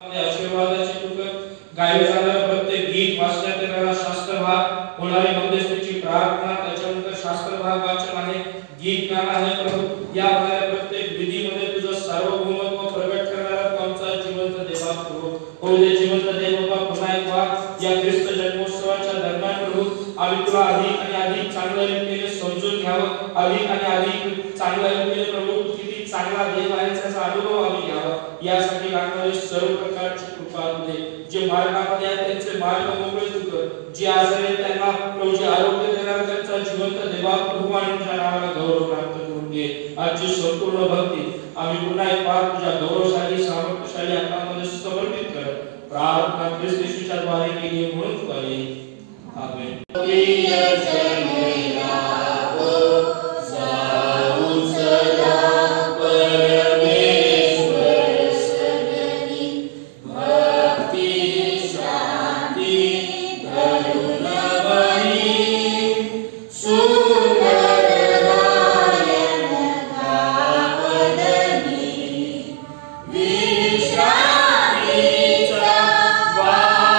आशीर्वादाचे तुक गायले जाणारे प्रत्येक गीत वाचण्यात येणारा शास्त्रभाग होणारी मध्यस्थीची प्रार्थना त्याच्यानंतर शास्त्रभाग वाचन आहे गीत ज्ञान आहे प्रभू या होणाऱ्या प्रत्येक विधीमध्ये तुझं सार्वभौमत्व प्रगट करणारा आमचा जिवंत देवा प्रभू हो दे जिवंत देव बाबा पुन्हा एक वार या ख्रिस्त जन्मोत्सवाच्या दरम्यान प्रभू आम्ही तुला अधिक आणि अधिक चांगल्या रीतीने समजून घ्यावं अधिक आणि अधिक चांगल्या रीतीने प्रभू किती चांगला देव आहे त्याचा अनुभव आम्ही घ्यावा यासाठी लागणारे सर्व प्रकारची कृपा दे जे मार्गामध्ये आहेत त्यांचे मार्ग मोकळे तू कर जे आजारी आहेत त्यांना प्रभू जे आरोग्य देणारा त्यांचा जिवंत देवा प्रभू आणि तुझ्या नावाला गौरव प्राप्त करून घे आजची संपूर्ण भक्ती आम्ही पुन्हा एक बार तुझ्या गौरवशाली सामर्थ्यशाली हातामध्ये समर्पित कर प्रार्थना ख्रिस्त येशूच्या द्वारे केली म्हणून पाहिजे आमेन Wow.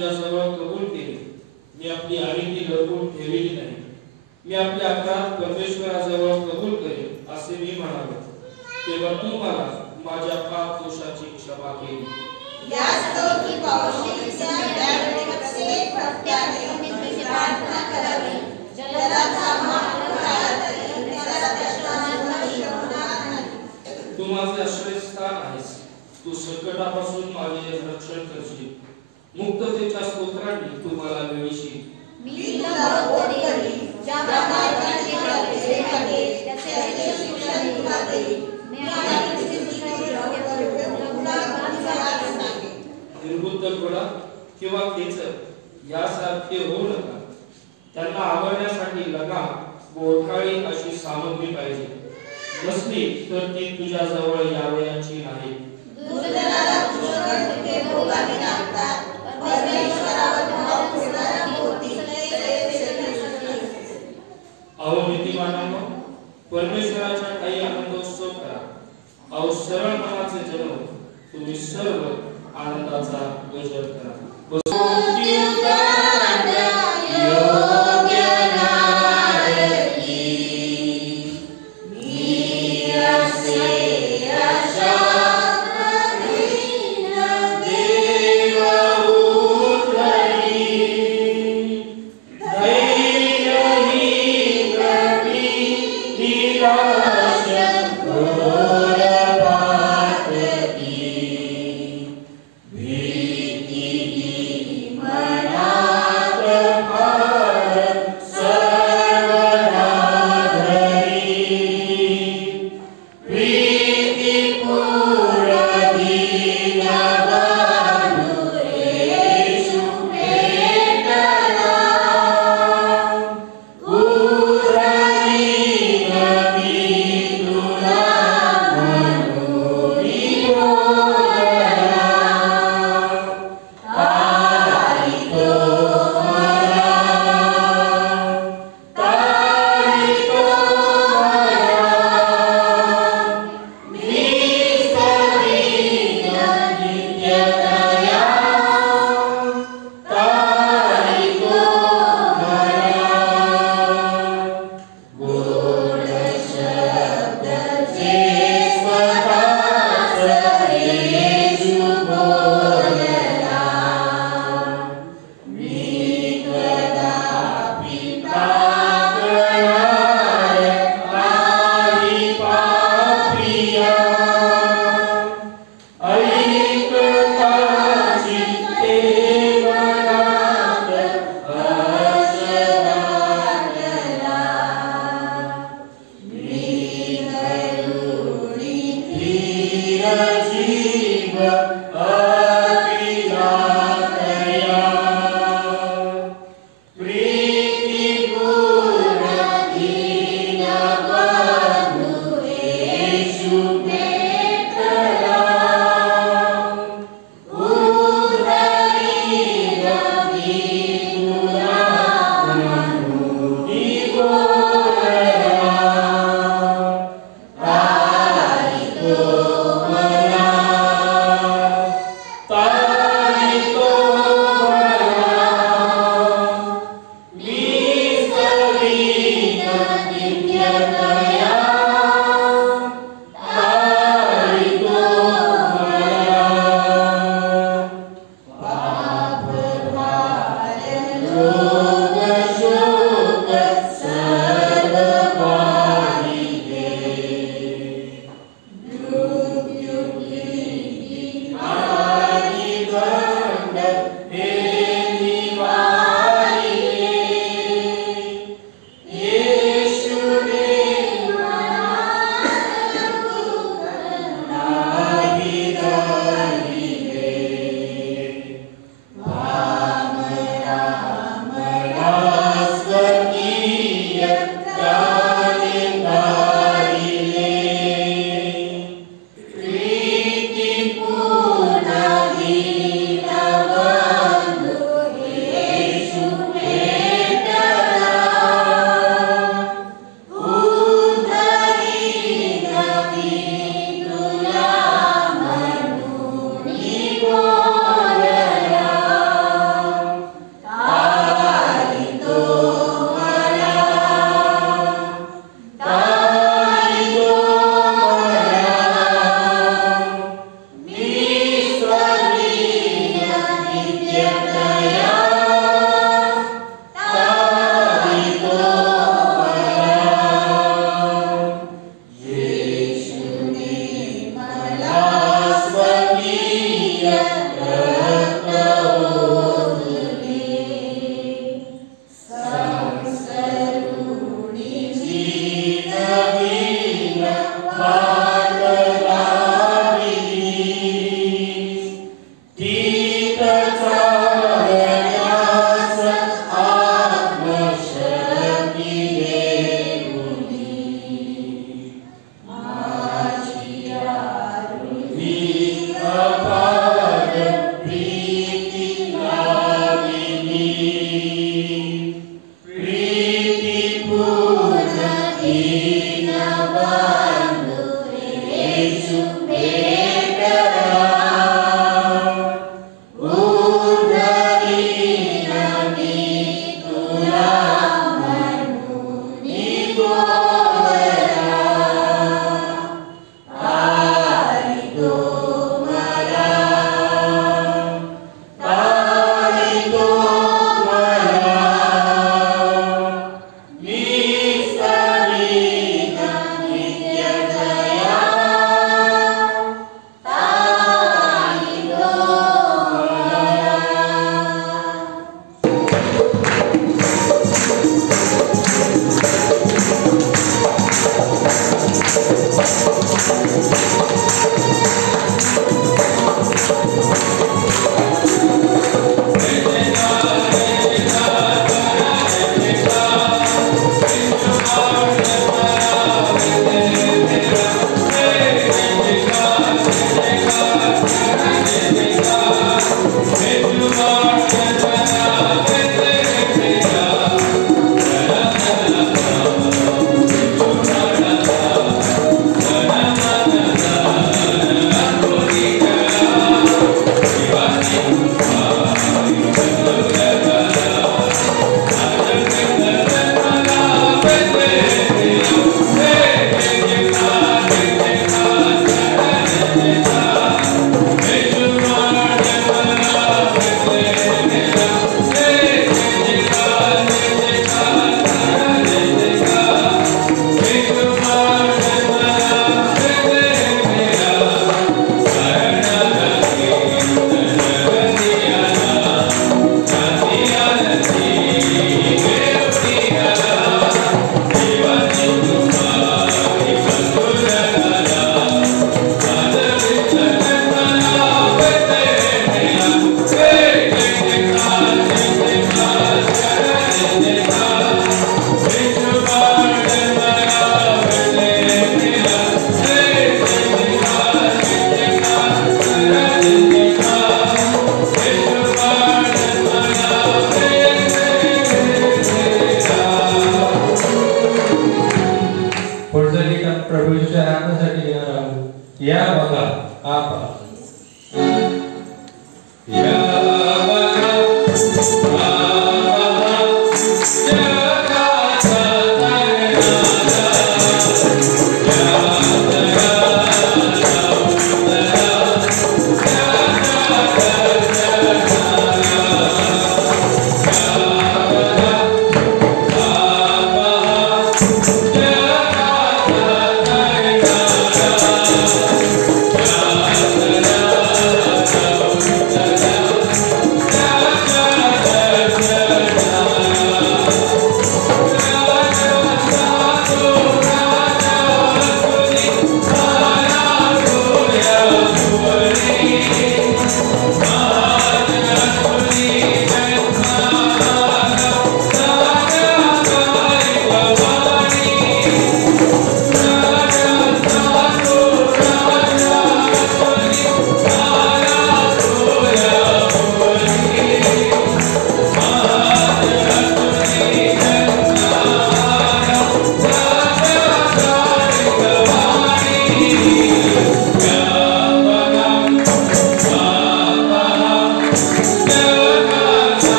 तुझ्याजवळ कबूल केले. मी आपली अनिती लपवून ठेवली नाही. मी आपले अपराध परमेश्वराजवळ कबूल करेन असे मी म्हणालो, तेव्हा तू मला माझ्या पाप दोषाची क्षमा केली. प्रार्थना करावी. जलाचा मार्ग तरी त्याला नाही. तू माझे आश्रयस्थान आहेस. तू संकटापासून माझे रक्षण करशील. मुक्ततेच्या स्तोत्रांनी तू मला मिळशील. मी तुला बोध करीन. ज्या मार्गाने लागते त्याचे शिक्षण तुला देईन. मी आधीची निर्बुद्ध घोडा किंवा खेचर यासारखे होऊ नका. त्यांना आवडण्यासाठी लगाम, बोरखाळी अशी सामग्री पाहिजे. नसली तर ती तुझ्या जवळ यावयाची नाही. दुर्जनाला पुष्कळ दुःखे भोगावी लागतात. परमेश्वरावर भाव ठेवणारा मोती अहो नीतिमानांनो, परमेश्वराच्या ठायी आनंदोत्सव करा. अहो सरळ मनाचे जनो, तुम्ही सर्व आनंदाचा गजर करा. या बघा आप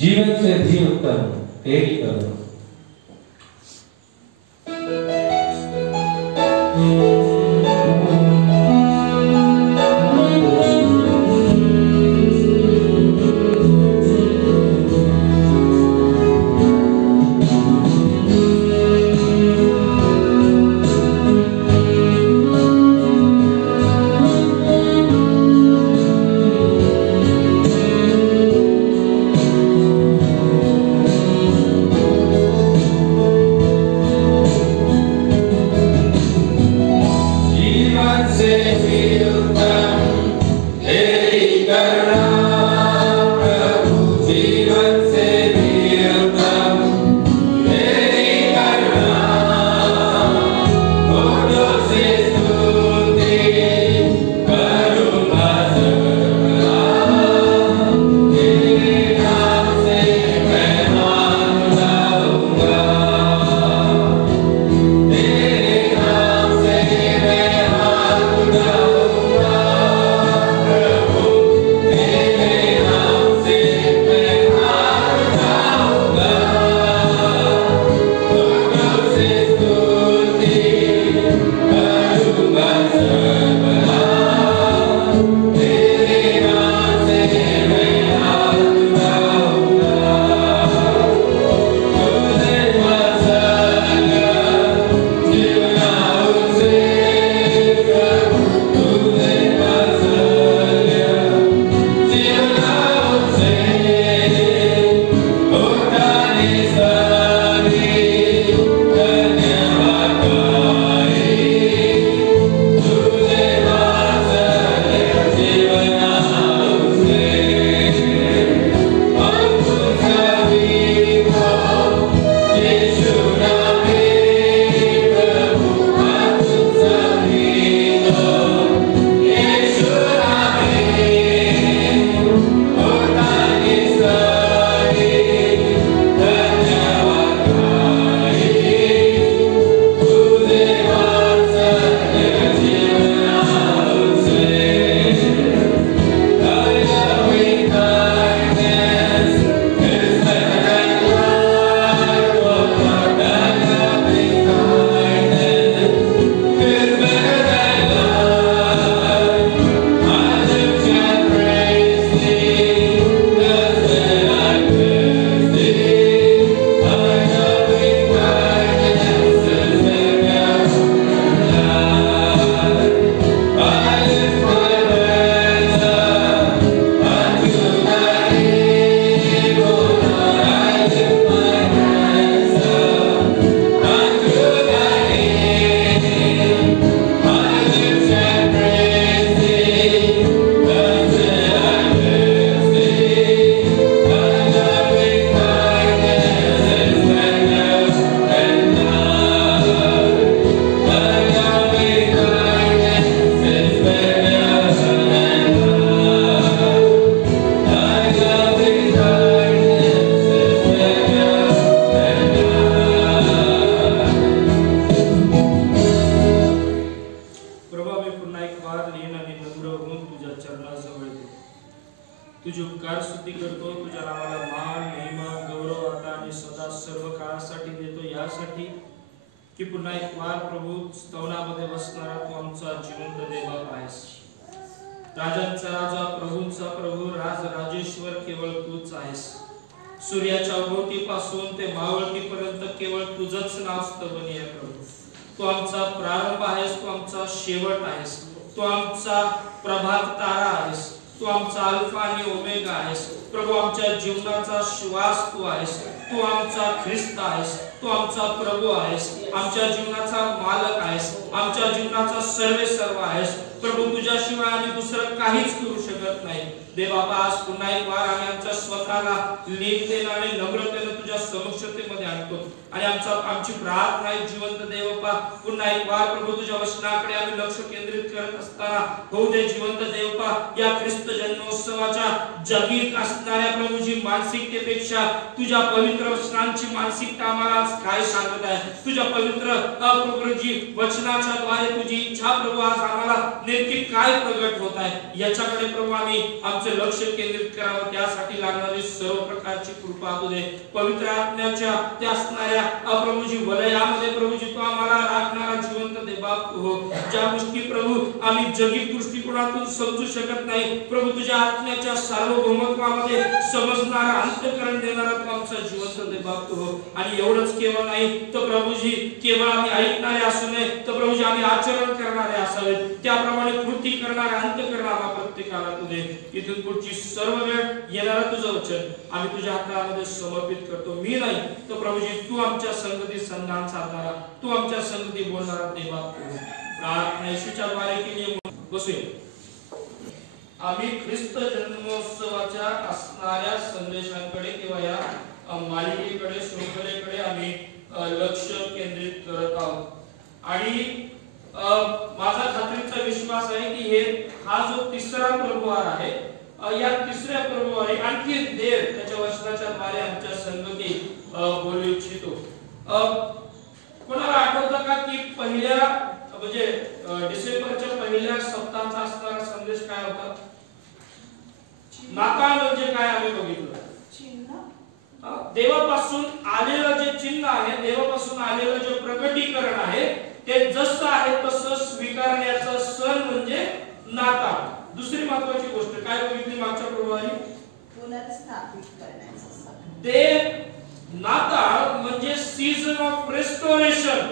जीवन से भी उत्तम तेरी करो। तुझी उपकार स्तुती करतो, तुझ्या नावाला मान महिमा गौरव आता आणि सदा सर्व काळासाठी देतो, यासाठी की पुन्हा एक वार प्रभू स्तवनामध्ये बसणारा तू आमचा जिवंत देव आहेस. राजांचा राजा प्रभूंचा प्रभू राज राजेश्वर केवळ तूच आहेस. सूर्याच्या उगवतीपासून ते मावळतीपर्यंत केवळ तुझंच नाव स्तवनीय प्रभू. तू आमचा प्रारंभ आहेस, तू आमचा शेवट आहेस, तू आमचा प्रभात तारा आहेस, तू आमचा अल्फा आणि ओमेगा आहेस. प्रभू आमच्या जीवनाचा श्वास तू आहेस, तू आमचा ख्रिस्त आहेस, तू आमचा प्रभू आहेस, आमच्या जीवनाचा मालक आहेस, आमच्या जीवनाचा सर्वेसर्व आहेस. प्रभू तुझ्याशिवाय आम्ही दुसरं काहीच करू शकत नाही. देव बाबा, आज पुन्हा एक वार आम्ही आमच्या स्वतःला लीनतेने आणि नम्रतेने तुझ्या समक्षतेमध्ये आणतो आणि आमची प्रार्थना आहे जिवंत देव बाबा, पुन्हा एक वार प्रभू तुझ्या वचनाकडे आम्ही लक्ष केंद्रित करत असताना होऊ दे जिवंत देव बाबा, या ख्रिस्त जन्मोत्सवाच्या जगीत असणाऱ्या प्रभूजी मानसिकतेपेक्षा तुझ्या पवित्र वचनांची मानसिकता आम्हाला आज काय सांगत आहे. तुझ्या पवित्र प्रभूजी वचनाच्या द्वारे तुझी इच्छा प्रभू आज आम्हाला नेमकी काय प्रगट होत आहे याच्याकडे प्रभू आम्ही आमचे लक्ष केंद्रित करावं. त्यासाठी लागणारी सर्व प्रकारची कृपा तू दे. पवित्र आत्म्याच्या त्या असणाऱ्या प्रभूजी वलयामध्ये प्रभूजी तू आम्हाला राखणारा जिवंत देव बाप हो. ज्या गोष्टी प्रभू आम्ही जगित दृष्टिकोनातून समजू शकत नाही प्रभू, तुझ्या आत्म्याच्या सार्वभौमत्वामध्ये समजणारा अंतःकरण देणारा तू आमचा जिवंत देव बाप हो. आणि एवढंच केवळ नाही तर प्रभूजी केवळ आम्ही ऐकणारे असू नये तर प्रभूजी आम्ही आचरण करणारे असावेत. त्याप्रमाणे कृती करणारे अंतःकरण आम्हा प्रत्येकाला तू दे. इथून पुढची सर्व वेळ येणारं तुझं वचन आम्ही तुझ्या हातामध्ये समर्पित करतो. मी नाही तर प्रभूजी तू आमच्या संगती संधान साधणारा, तू आमच्या संगती बोलणारा देव बाप हो. प्रार्थना येशूच्या द्वारे केली. बसूया. आम्ही ख्रिस्त जन्मोत्सवाच्या असणाऱ्या संदेशांकडे किंवा या मालिकेकडे शृंखलेकडे आम्ही लक्ष केंद्रित करत आहोत आणि माझा खात्रीचा विश्वास आहे की हा जो तिसरा प्रभुवार आहे, या तिसऱ्या प्रभुवारी आणखी देव त्याच्या वचनाच्या द्वारे आमच्या संगती बोलू इच्छितो. कोणाला आठवतं का की पहिल्या म्हणजे डिसेंबरच्या पहिल्या सप्ताहाचा असणारा संदेश काय होता? नाताळ म्हणजे काय आम्ही बघितलं. देवापासून आलेलं जे चिन्ह आहे, देवापासून आलेलं जे प्रकटीकरण आहे ते जसं आहे तसं स्वीकारण्याचा सण म्हणजे नाताळ. दुसरी महत्त्वाची गोष्ट काय बघितली मागच्या प्रभुवारी? पुनर्स्थापित करण्याचा सण. देव नाताळ म्हणजे सीझन ऑफ रेस्टोरेशन.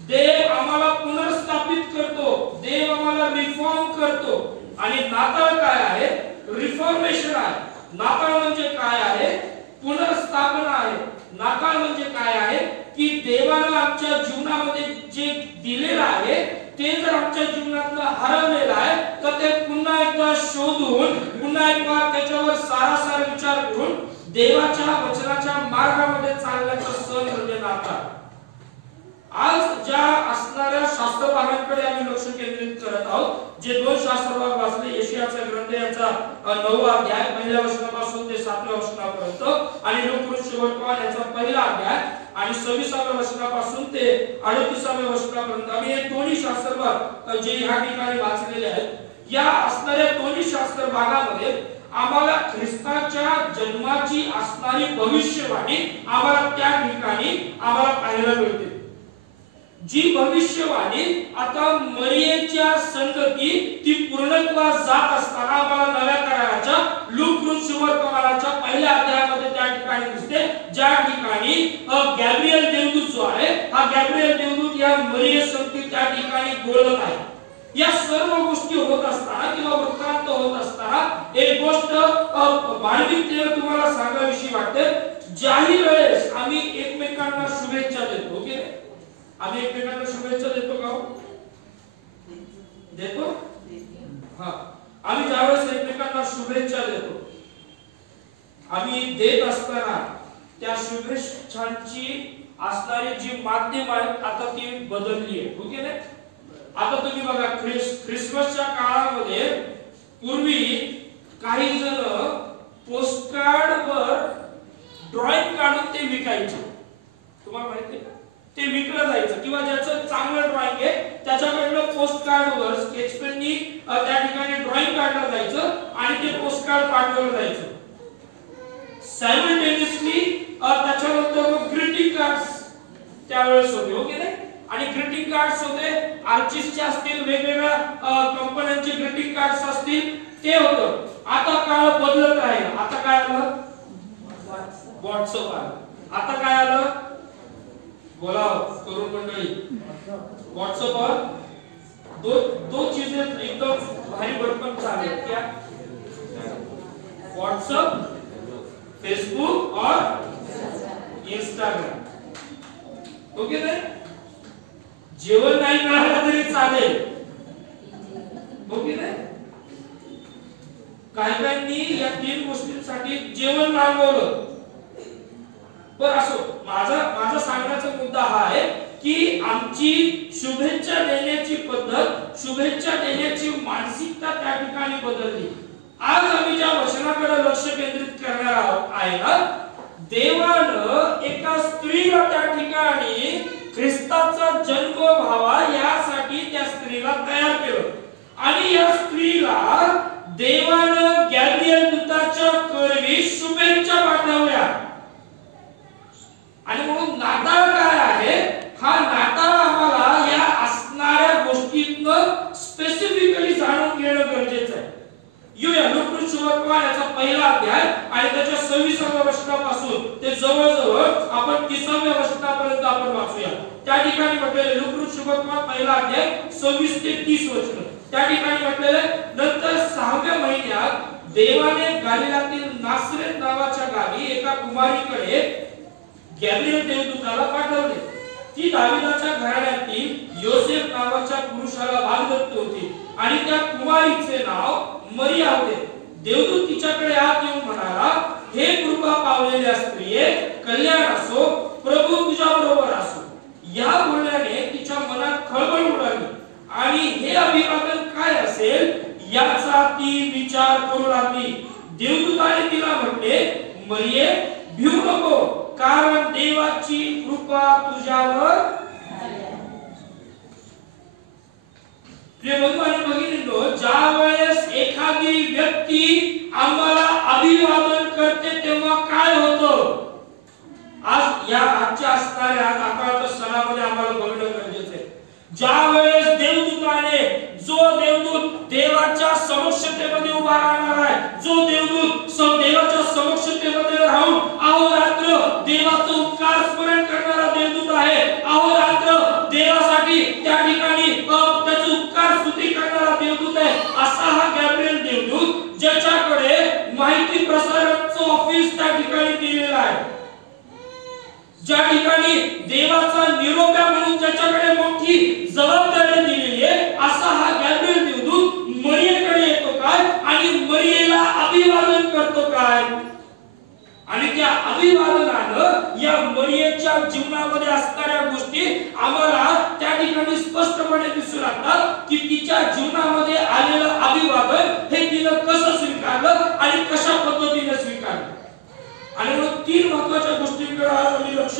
देव आम्हाला पुनर्स्थापित करतो, देव आम्हाला रिफॉर्म करतो. आणि नाताळ काय आहे? रिफॉर्मेशन आहे. नाताळ म्हणजे काय आहे? पुनर्स्थापना आहे. नाताळ म्हणजे काय आहे की देवाने आमच्या जीवनामध्ये जे दिलेलं आहे ते जर आमच्या जीवनातलं हरवलेलं आहे तर ते पुन्हा एकदा शोधून पुन्हा एकदा त्याच्यावर सारासार विचार करून देवाच्या वचनाच्या मार्गामध्ये चालण्याचा सण म्हणजे नाताळ. आज ज्या असणाऱ्या शास्त्रभागांकडे आम्ही लक्ष केंद्रित करत आहोत, जे दोन शास्त्रभाग वाचले, यशायाचा ग्रंथ याचा 9वा अध्याय पहिल्या वचनापासून ते 7व्या वचनापर्यंत आणि लोकवृत्त शेवटवार याचा पहिला अध्याय आणि 26व्या वचनापासून ते 38व्या वचनापर्यंत आम्ही हे दोन्ही शास्त्रभाग जे या ठिकाणी वाचलेले आहेत, या असणाऱ्या दोन्ही शास्त्रभागामध्ये आम्हाला ख्रिस्ताच्या जन्माची असणारी भविष्यवाणी आम्हाला त्या ठिकाणी आम्हाला पाहायला मिळते. जी भविष्यवाणी आता मरियेच्या संगती ती पूर्णत्वास जात असताना आम्हाला नव्या कराराच्या लूक सुवर्तमानाच्या पहिल्या अध्यायामध्ये त्या ठिकाणी दिसते, ज्या ठिकाणी गॅब्रिएल देवदूत जो आहे, हा गॅब्रिएल देवदूत या मरिये संगती त्या ठिकाणी बोलत आहे. या सर्व गोष्टी होत असताना किंवा वृत्तांत होत असताना एक गोष्ट मानविकतेने तुम्हाला सांगावीशी वाटते. ज्याही वेळेस आम्ही एकमेकांना शुभेच्छा देतो की आम्ही एकमेकांना शुभेच्छा देतो का? देतो. हा, आम्ही ज्यावेळेस एकमेकांना शुभेच्छा देतो, आम्ही देत असताना त्या शुभेच्छांची असणारी जी माध्यम आहे आता ती बदलली आहे. ओके ना? आता तुम्ही बघा ख्रिसमसच्या काळामध्ये पूर्वी काही जण पोस्टकार्डवर ड्रॉइंग काढून ते विकायचे. तुम्हाला माहिती आहे का? ते विकलं जायचं किंवा ज्याचं चांगलं ड्रॉइंग आहे त्याच्याकडनं पोस्ट कार्डवर स्केच पेननी त्या ठिकाणी ड्रॉइंग काढलं जायचं आणि ते पोस्ट कार्ड पाठवलं जायचं सायमल्टेनियसली. त्याच्यानंतर ग्रीटिंग कार्ड्स त्यावेळेस होते, ओके नाही. आणि ग्रीटिंग कार्ड्स होते आर्चिसचे असतील, वेगवेगळ्या कंपन्यांचे ग्रीटिंग कार्ड्स असतील, ते होतं. आता काळ बदलत आहे. आता काय आलं? व्हॉट्सअप आलं. आता काय आलं? बोला तरुण मंडळी. व्हॉट्सअपवर दो चीजें एकदम भारी भरकम चालू है. क्या? व्हाट्सएप, फेसबुक और इंस्टाग्राम. ओके नाही. जेवण नाही मिळालं तरी चालेल, ओके नाही. काही या तीन गोष्टींसाठी जेवण मागवलं. पण असो, माझा सांगण्याचा मुद्दा हा आहे की आमची शुभेच्छा देण्याची पद्धत, शुभेच्छा देण्याची मानसिकता त्या ठिकाणी बदलली. आज आम्ही ज्या वचनाकडे लक्ष केंद्रित करणार आहोत आहे ना, देवानं एका स्त्रीला त्या ठिकाणी ख्रिस्ताचा जन्म व्हावा यासाठी त्या स्त्रीला तयार केलं. आणि या स्त्रीला देवानं गॅब्रिएल दूताच्या करवी शुभेच्छा पाठवल्या. आणि म्हणून नाताळ काय आहे? हा नाताळ आम्हाला या असणाऱ्या गोष्टींना स्पेसिफिकली जाणून घेणं गरजेचं आहे. येऊया लूका सुवर्तमान याचा पहिला अध्याय आणि त्याच्या 26व्या वचनापासून ते जवळजवळ आपण 30व्या वचनापर्यंत आपण वाचूया. त्या ठिकाणी म्हटलेले लूका सुवर्तमान पहिला अध्याय 26 ते 30 वचन. त्या ठिकाणी म्हटलेले, नंतर 6व्या महिन्यात देवाने गलिलातील नासरेत नावाच्या गावी एका कुमारीकडे गॅब्रिएल देवदूताला पाठवले. ती दाविदाच्या घराण्यातील योसेफ नावाच्या पुरुषाला भागदत्त होती आणि त्या कुमारीचे नाव मरिया होते. देवदूत तिच्याकडे आत येऊन म्हणाला, हे कृपा पावलेल्या स्त्रिये, कल्याण असो, प्रभू तुझ्या बरोबर असो. या बोलण्याने तिच्या मनात खळबळ उडाली आणि हे अभिवादन काय असेल याचा ती विचार करू लागली. देवदूताने तिला म्हटले, मरिये, भिऊ नको, कारण देवाची कृपा तुझ्यावर. प्रिय बंधू आणि भगिनींनो, ज्या वेळेस एखादी व्यक्ती आम्हाला अभिवादन करते तेव्हा काय होतं? आज या आजच्या असणाऱ्या आकाळाच्या सणामध्ये आम्हाला बघणं गरजेचं आहे. ज्या वेळेस देवदूताने, जो देवदूत देवाच्या समक्षतेमध्ये उभा राहणार आहे, जो देवदूत देवाच्या समक्षतेमध्ये राहून अहोरात्र देवाचं उपकार स्मरण करणारा देवदूत आहे, अहोरात्र देवासाठी त्या ठिकाणी त्याचे उपकार स्तुती करणारा देवदूत आहे, असा हा गॅब्रिएल देवदूत ज्याच्याकडे माहिती प्रसारकचं ऑफिस त्या ठिकाणी दिलेलं आहे, ज्या ठिकाणी देवाचा निरोप्या म्हणून ज्याच्याकडे मोठी जबाबदारी दिलेली आहे, असा हा गॅब्रिएल देवदूत मरियेकडे येतो काय आणि मरियेला अभिवादन करतो काय. आणि त्या अभिवादनानं या मरियेच्या जीवनामध्ये असणाऱ्या गोष्टी आम्हाला त्या ठिकाणी स्पष्टपणे दिसू लागतात की तिच्या जीवनामध्ये आलेलं अभिवादन हे तिनं कसं स्वीकारलं आणि कशा पद्धतीने स्वीकारलं. आणि मग तीन महत्त्वाच्या गोष्टींकडे आज आम्ही लक्ष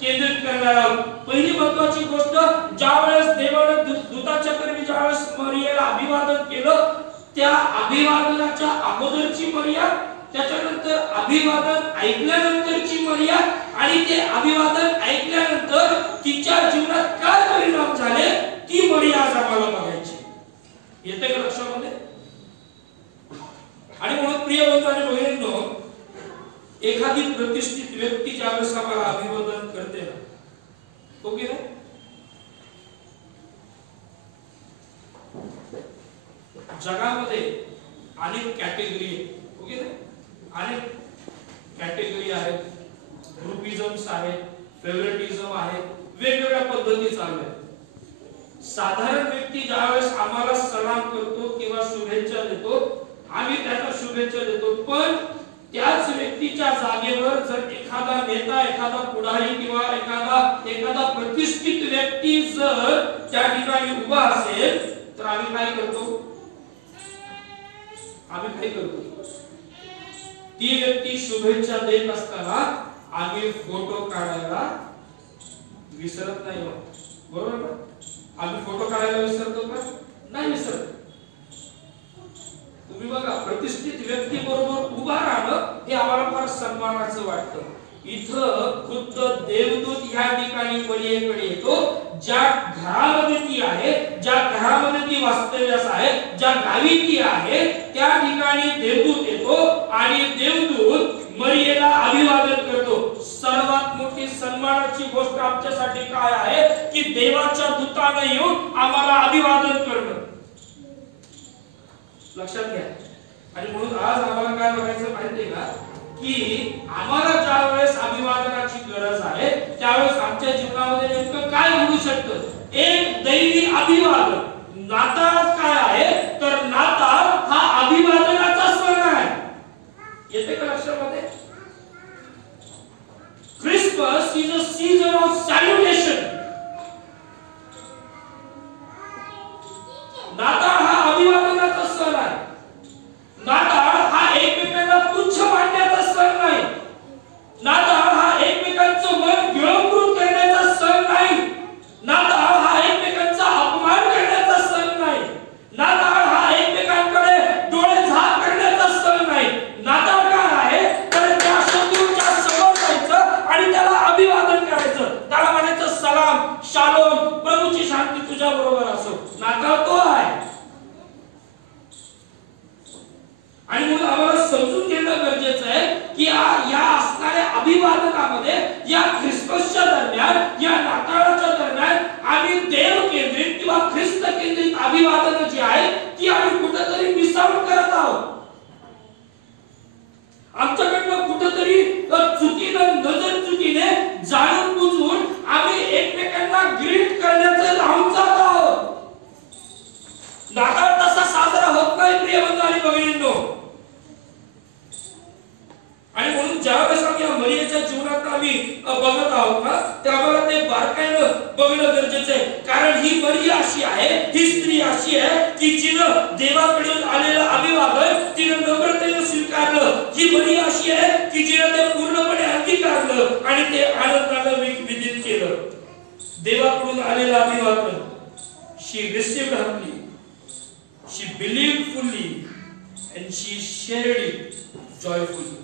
केंद्रित करणार आहोत. पहिली महत्त्वाची गोष्ट, ज्यावेळेस देवाने दूताच्या कर्मी ज्यावेळेस मरियेला अभिवादन केलं, त्या अभिवादनाच्या अगोदरची मरिया, त्याच्यानंतर अभिवादन ऐकल्यानंतरची मरिया आणि ते अभिवादन ऐकल्यानंतर तिच्या जीवनात काय परिणाम झाले ती मरिया आज आम्हाला बघायची. येते का लक्षामध्ये? आणि म्हणून प्रिय बंधू आणि भगिनींनो, एखादी प्रतिष्ठित व्यक्ती ज्यावेळेस आम्हाला अभिवादन करते ना, ओके ना, जगामध्ये अनेक कॅटेगरी आहेत, ओके ना, अनेक कॅटेगरी आहेत, ग्रुपिझम्स आहेत, फेवरेटिझम आहे, वेगवेगळ्या पद्धती चालू आहेत. साधारण व्यक्ती ज्यावेळेस आम्हाला सलाम करतो किंवा शुभेच्छा देतो, आम्ही त्यांना शुभेच्छा देतो, पण त्याच व्यक्तीच्या जागेवर जर एखादा नेता, एखादा पुढारी किंवा एखादा प्रतिष्ठित व्यक्ती जर त्या ठिकाणी उभा असेल तर आम्ही काय करतो? ती व्यक्ती शुभेच्छा देत असताना आम्ही फोटो काढायला विसरत नाही, बरोबर ना? आम्ही फोटो काढायला विसरतो का? नाही विसरत. तुम्ही बघा प्रतिष्ठित व्यक्ती बरोबर उभा राहणं हे आम्हाला फार सन्मानाचं वाटतं. इथं खुद्द देवदूत ह्या ठिकाणी बळीकडे येतो. ज्या घरामध्ये ती आहे, ज्या घरामध्ये ती वास्तव्यास आहे, ज्या गावी ती आहे, त्या ठिकाणी देवदूत येतो आणि देवदूत मरियेला अभिवादन करतो. सर्वात मोठी सन्मानाची गोष्ट आमच्यासाठी काय आहे की देवाच्या दूताने येऊन आम्हाला अभिवादन करणं. लक्षात घ्या. आणि म्हणून आज आम्हाला काय बघायचं माहितीये का की आम्हाला ज्या वेळेस अभिवादनाची गरज आहे त्यावेळेस आमच्या जीवनामध्ये नेमकं काय घडू शकतं. एक दैवी अभिवादन. नाताळ काय आहे तर नाताळ हा अभिवादनाचा सण आहे. येते का लक्षामध्ये. Christmas is a season of salutation. नाताळ हा अभिवादनाचा सण आहे. नाताळ हा एकमेकांना तुच्छ मानण्याचा सण नाही. नाताळ हा एकमेकांचं मन गिळंकृत करण्याचा सण नाही. नाताळ हा एकमेकांचा अपमान करण्याचा सण नाही. नाताळ हा एकमेकांकडे डोळे झाक करण्याचा सण नाही. नाताळ काय आहे तर त्या शत्रूच्या समोर जायचं आणि त्याला अभिवादन करायचं. त्याला म्हणायचं सलाम, शालोम, प्रभूची शांती तुझ्या बरोबर असो. नाताळ तो आहे. आणि म्हणून आम्हाला समजून घेणं गरजेचं आहे की या असणाऱ्या अभिवादनामध्ये या ख्रिसमसच्या दरम्यान, या नाताळाच्या दरम्यान आम्ही देव केंद्रित किंवा ख्रिस्त केंद्रित अभिवादन जी आहे ती आम्ही कुठेतरी मिसळून करत आहोत. आमच्याकडनं कुठेतरी चुकीनं, नजर चुकीने, जाणून बुजून आम्ही एकमेकांना ग्रीट करण्याचं राहून जात आहोत. नाताळ तसा साजरा होत नाही प्रिय बंधू आणि भगिनींनो. आणि म्हणून ज्यावेळेस आम्ही मरियेच्या जीवनात आम्ही बघत आहोत ना ते आम्हाला ते बारकाईनं बघणं गरजेचं आहे. कारण ही मरिया अशी आहे, ही स्त्री अशी आहे की जिनं देवाकडून आलेलं अभिवादन तिनं नम्रतेने स्वीकारलं. ही मरिया अशी आहे की जिनं ते पूर्णपणे अंगीकारलं आणि ते आनंदानं विदित केलं. देवाकडून आलेलं अभिवादन. she received humbly, she believed fully and she shared it joyfully.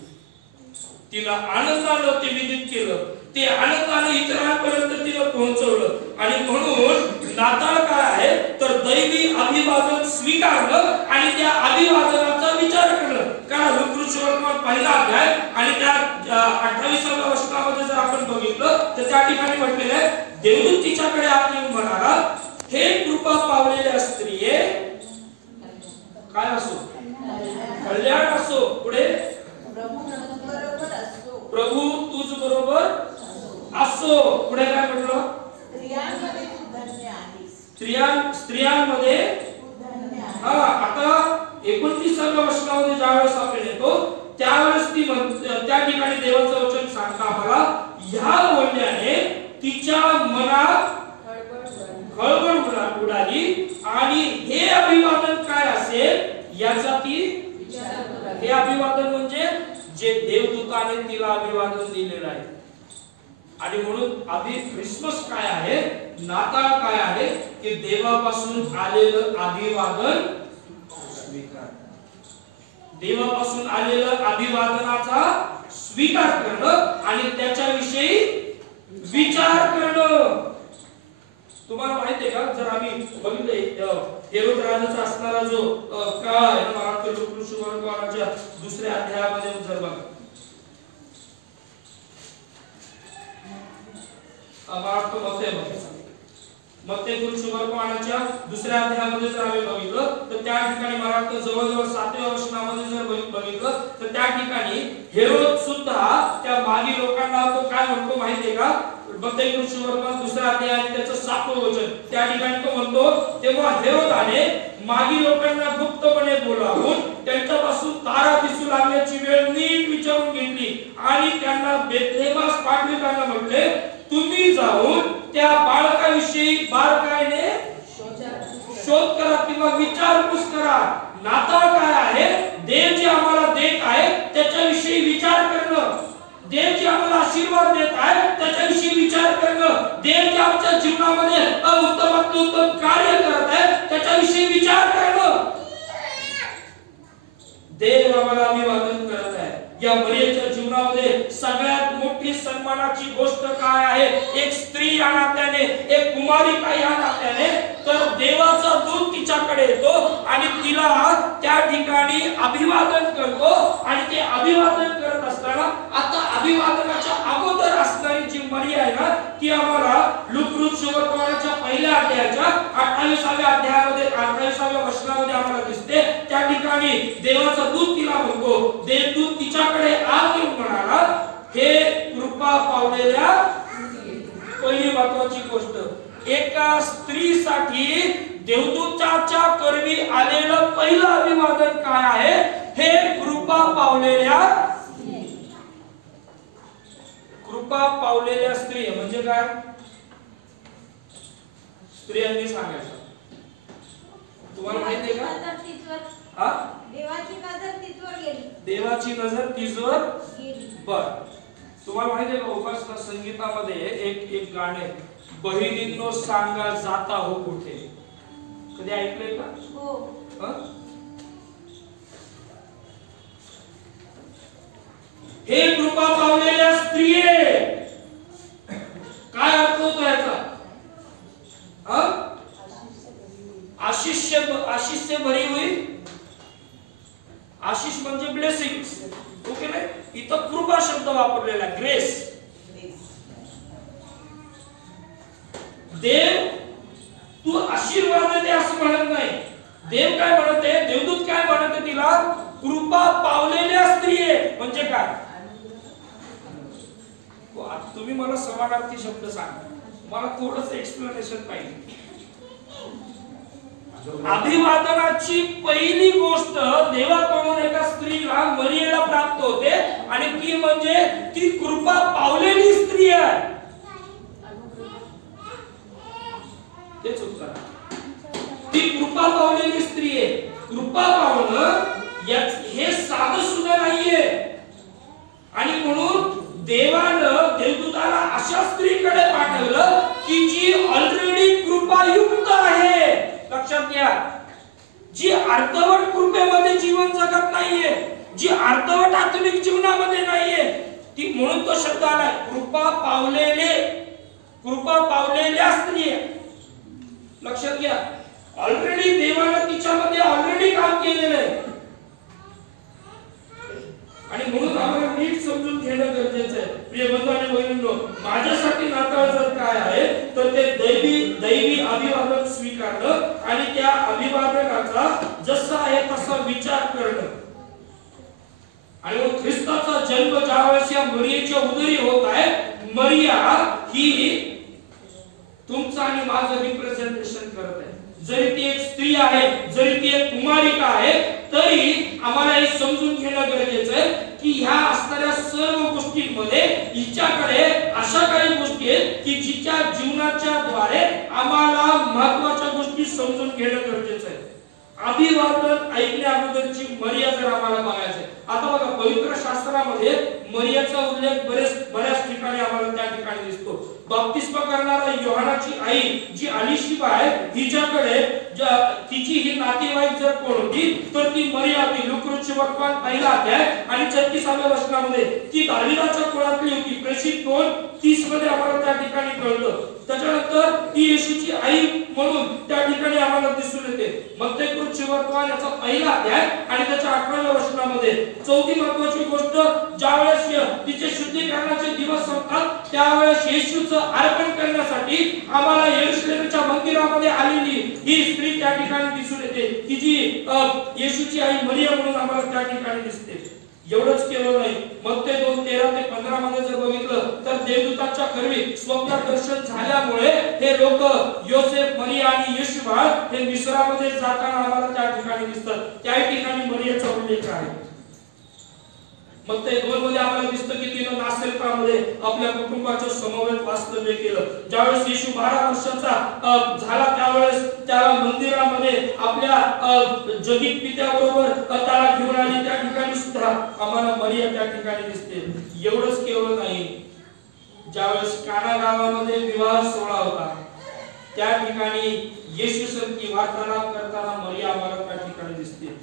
तिला आनंदानं ते विदित केलं. ते आनंदाने इतरांपर्यंत तिनं पोहोचवलं. आणि म्हणून नाताळ काय आहे तर दैवी अभिवादन स्वीकारलं आणि त्या अभिवादनाचा विचार करणं. कारण लुकरूसवर्तमान पहिला अध्याय आणि त्या 28व्या वचनामध्ये जर आपण बघितलं तर त्या ठिकाणी म्हटलेलं आहे देवदूत तिच्याकडे आत येऊन म्हणाला, हे कृपा पावलेल्या स्त्रिये काय असो, कल्याण असो. पुढे प्रभू तुझ बरोबर असो. पुढे काय म्हटलं, स्त्रियांमध्ये. आता 29व्या वचनामध्ये ज्यावेळेस आपण येतो त्यावेळेस ती त्या ठिकाणी देवाचं वचन सांगता आम्हाला ह्या बोलण्याने तिच्या मनात खळबळ उडाली आणि हे अभिवादन काय असेल याचा ती. हे अभिवादन म्हणजे जे देवदूताने तिला अभिवादन दिलेलं आहे. आणि म्हणून ख्रिसमस काय आहे, नाताळ काय आहे की देवापासून आलेलं अभिवादन स्वीकार. देवापासून आलेलं अभिवादनाचा स्वीकार करणं आणि त्याच्याविषयी विचार करणं. तुम्हाला माहिती आहे का, जर आम्ही बघितले हेरोद राजाचा असणारा जो काळ आहे ना, महात्मा लुकरूसवर्तमानाच्या 2ऱ्या अध्यायामध्ये जर बघा, मत्ते लुकरूसवर्तमानाच्या 2ऱ्या अध्यायामध्ये जर आम्ही बघितलं तर त्या ठिकाणी मला जवळजवळ 7व्या वचनामध्ये जर बघितलं तर त्या ठिकाणी हेरोद सुद्धा त्या मागी लोकांना तो काय म्हणतो माहितीये का. मत्ते लुकरूसवर्तमान 2रा अध्याय आणि त्याचं 7वं वचन त्या ठिकाणी तो म्हणतो, तेव्हा हेरोदाने मागी लोकांना गुप्तपणे बोलावून त्यांच्यापासून तारा दिसू लागण्याची वेळ नीट विचारून घेतली आणि त्यांना बेथलेहमास पाठविताना म्हटले, तुम्ही जाऊन त्या बाळकाविषयी बारकाईने शोध करा किंवा विचारपूस करा. नाताळ काय आहे, देव जे आम्हाला देत आहे त्याच्याविषयी विचार करणं. देव जे आम्हाला आशीर्वाद देत आहे त्याच्याविषयी विचार करणं. देव जे आमच्या जीवनामध्ये उत्तमात उत्तम कार्य करत आहे त्याच्याविषयी विचार करणं. देव आम्हाला अभिवादन करत आहे. या मरियेच्या जीवनामध्ये सगळ्यात मोठी सन्मानाची गोष्ट काय आहे? एक स्त्री या नात्याने, एक कुमारिका या नात्याने, तर देवाचा दूत तिच्याकडे येतो आणि तिला त्या ठिकाणी अभिवादन करतो. आणि ते अभिवादन करत असताना आता अभिवादनाच्या अगोदर असणारी जी मरिया आहे ना, ती आम्हाला लूका सुवर्तमानाच्या पहिल्या अध्यायाच्या 28व्या अध्यायामध्ये 28व्या वचनामध्ये आम्हाला दिसते. त्या ठिकाणी देवाचा दूत तिला म्हणतो, देवदूत तिच्याकडे आत येऊन म्हणाला, हे कृपा पावलेल्या, पहिली महत्वाची गोष्ट, एका स्त्रीसाठी देवदूताच्या करवी आलेलं पहिलं अभिवादन काय आहे? हे कृपा पावलेल्या, कृपा पावलेल्या स्त्री. म्हणजे काय? स्त्रियांनी सांगायचं. तुम्हाला माहिती आहे का? हा? देवाची नजर तिजवर गेली. बर, तुम्हाला माहिती आहे का उपासना संगीतामध्ये एक गाणे, बहिणींनो सांगा जाता हो कुठे, कधी ऐकलंय का? हो. हे कृपा पावलेल्या स्त्रिये, काय अर्थ होतो याचा? आशीष से भरी हुई, आशीष म्हणजे ब्लेसिंग्स, ओके ना? इथं कृपा शब्द वापरलेला, ग्रेस. देव तू आशीर्वाद दे असं म्हणत नाही. देव काय म्हणते, देवदूत काय म्हणते तिला? कृपा पावलेल्या स्त्रिये. म्हणजे काय? तुम्ही मला समानार्थी शब्द सांगा, मला थोडंसं एक्सप्लेनेशन पाहिजे. अभिवादनाची पहिली गोष्ट देवाकडून एका स्त्रीला, मरियेला प्राप्त होते आणि ती म्हणजे ती कृपा पावलेली स्त्री आहे. तेच उत्तर, ती कृपा पावलेली स्त्री आहे. कृपा पावणं हे साधं सुद्धा नाहीये. आणि म्हणून देवानं देवदूताला अशा स्त्रीकडे पाठवलं की जी ऑलरेडी कृपायुक्त आहे. लक्षात घ्या, जी अर्धवट कृपेमध्ये जीवन जगत नाहीये, जी अर्धवट आत्मिक जीवनामध्ये नाहीये, ती, म्हणून तो शब्द आलाय कृपा पावलेले, कृपा पावलेल्या स्त्री. लक्षात घ्या, ऑलरेडी देवानं तिच्यामध्ये ऑलरेडी काम केलेलं आहे. आणि म्हणून आम्हाला नीट समजून घेणं गरजेचं आहे. प्रिय बंधू आणि बहिणींनो, माझ्यासाठी नाताळ जर काय आहे तर ते दैवी अभिवादन स्वीकारणं आणि त्या अभिवादनाचा जसा आहे तसा विचार करणं. आणि मग ख्रिस्ताचा जन्म ज्यावेळेस या मरियेच्या उदरी होत आहे, मरिया ही तुमचं आणि माझं रिप्रेझेंटेशन करत आहे. जरी ती एक स्त्री आहे, जरी ती एक कुमारिका आहे, तरी आम्हाला हे समजून घेणं गरजेचं आहे की ह्या असणाऱ्या सर्व गोष्टींमध्ये हिच्याकडे अशा काही गोष्टी आहेत की जिच्या जीवनाच्या द्वारे आम्हाला महत्त्वाच्या गोष्टी समजून घेणं गरजेचं आहे. अभिवादन ऐकण्या अगोदरची मरिया जर आम्हाला बघायचं, आता बघा पवित्र शास्त्रामध्ये मरियाचा उल्लेख बऱ्याच ठिकाणी आम्हाला त्या ठिकाणी दिसतो. बप्तिस्मा करणारा योहानाची आई जी अलिशिबा आहे, हिच्याकडे तिची ही नातेवाईक जर कोण होती तर ती मरिया होती. लूका सुवर्तमान पहिला अध्याय आणि 36व्या वचनामध्ये ती दाविदाच्या कुळातली होती. प्रेषित 2:30 मध्ये आम्हाला त्या ठिकाणी कळतं. त्याच्यानंतर ती येशूची आई म्हणून त्या ठिकाणी आम्हाला दिसून येते. मत्ती सुवर्तमान याचा पहिला अध्याय आणि त्याच्या 18व्या वचनामध्ये. चौथी महत्त्वाची गोष्ट, ज्यावेळेस तिचे शुद्धीकरणाचे दिवस संपतात त्यावेळेस येशूचं अर्पण करण्यासाठी आम्हाला यरूशलेमच्या मंदिरामध्ये आलेली ही स्त्री त्या ठिकाणी दिसून येते. ती जी येशूची आई मरिया म्हणून आम्हाला त्या ठिकाणी दिसते. एवढंच केलं नाही, मत्ती 2:13 ते 15 मध्ये जर बघितलं तर देवदूताच्या करवी स्वप्नात दर्शन झाल्यामुळे हे लोक योसेफ, मरिया आणि येशू बाळ हे मिस्रामध्ये जाताना आम्हाला त्या ठिकाणी दिसतात. त्या ठिकाणी मरियाचा उल्लेख आहे. मत्ती 2 मध्ये आम्हाला दिसतं की तिने नासरतामध्ये आपल्या कुटुंबाच्या समवेत वास्तव्य केलं. ज्यावेळेस येशू 12 वर्षाचा झाला त्यावेळेस त्याला मंदिरामध्ये आपल्या जगीत पित्याबरोबर त्याला घेऊन आली. त्या ठिकाणी सुद्धा आम्हाला मरिया त्या ठिकाणी दिसते. एवढंच केवळ नाही, ज्यावेळेस काना गावामध्ये विवाह सोहळा होता त्या ठिकाणी येशू संगती वार्तालाप करताना मरिया आम्हाला त्या ठिकाणी दिसते.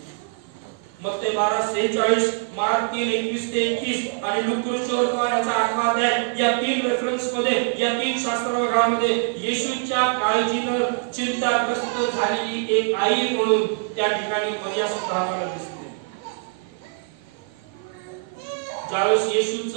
मत्ते 12:46, मार्क 3:21 ते 21 आणि लूका याचा 8वा अध्याय, या तीन रेफरन्स मध्ये, या तीन शास्त्रभागामध्ये येशूच्या काळजीनं चिंताग्रस्त झालेली एक आई म्हणून त्या ठिकाणी मरिया सुद्धा आम्हाला दिसते. ज्यावेळेस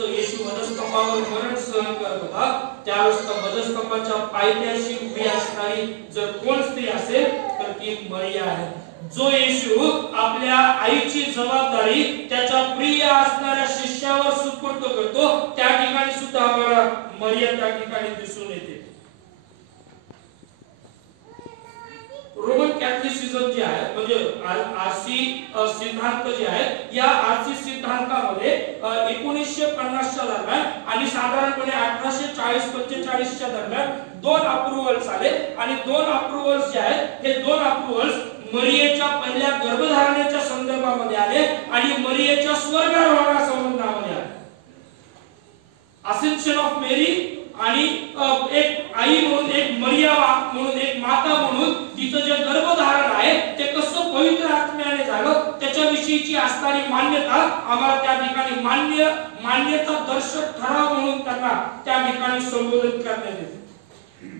येशू वधस्तंभावर मरण सहन करत होता, त्यावेळेस त्या वधस्तंभाच्या पायथ्याशी उभी असणारी जर कोण स्त्री असेल तर ती मरिया आहे. जो येशू आपल्या आईची जबाबदारी त्याच्या प्रिय असणाऱ्या शिष्यावर सुपूर्द करतो, त्या ठिकाणी सुद्धा आम्हाला मरिया त्या ठिकाणी दिसून येते. रोमन कॅथलिसिझम जे आहे, म्हणजे आरसी सिद्धांत जे आहे, या आरसी सिद्धांतामध्ये 1950च्या दरम्यान आणि साधारणपणे 1840-45च्या दरम्यान 2 अप्रूव्हल्स आले आणि 2 अप्रूव्हल्स जे आहेत, हे 2 अप्रूव्हल्स मरियेच्या पहिल्या गर्भधारणेच्या संदर्भामध्ये आले आणि मरियेच्या स्वर्गारोहणा संबंधामध्ये आले. असेन्शन ऑफ मेरी आणि एक आई म्हणून, एक मरिया म्हणून, एक माता म्हणून तिचं जे गर्भधारण आहे ते कसं पवित्र आत्म्याने झालं, त्याच्याविषयीची असणारी मान्यता आम्हाला त्या ठिकाणी मान्यता दर्शक ठराव म्हणून त्यांना त्या ठिकाणी संबोधित करण्यात येते.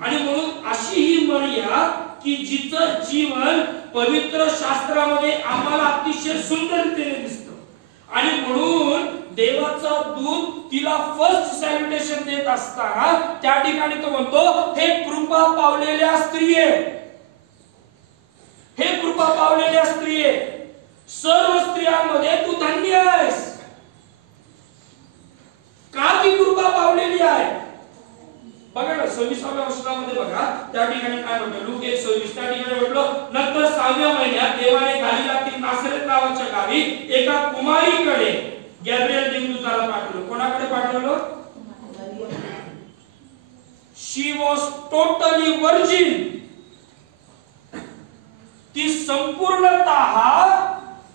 आणि म्हणून अशी ही मरिया की जिचं जीवन पवित्र शास्त्रामध्ये आम्हाला अतिशय सुंदरतेने दिसतं आणि म्हणून देवाचा दूत तिला फर्स्ट सॅल्युटेशन देत असताना त्या ठिकाणी तो म्हणतो, हे कृपा पावलेल्या स्त्रिये, हे कृपा पावलेल्या स्त्रिये, सर्व स्त्रियांमध्ये तू धन्य आहेस. का ती कृपा पावलेली आहे? बघा ना 26व्या वचनामध्ये बघा, त्या ठिकाणी काय म्हणतो, लूक 1:26, त्या ठिकाणी म्हटलं, नंतर 6व्या महिन्यात देवाने गलिलातील नासरत नावाच्या गावी एका कुमारीकडे गॅब्रिएल देवदूताला पाठवलं. कोणाकडे पाठवलं? शी वॉज टोटली वर्जिन. ती संपूर्णतः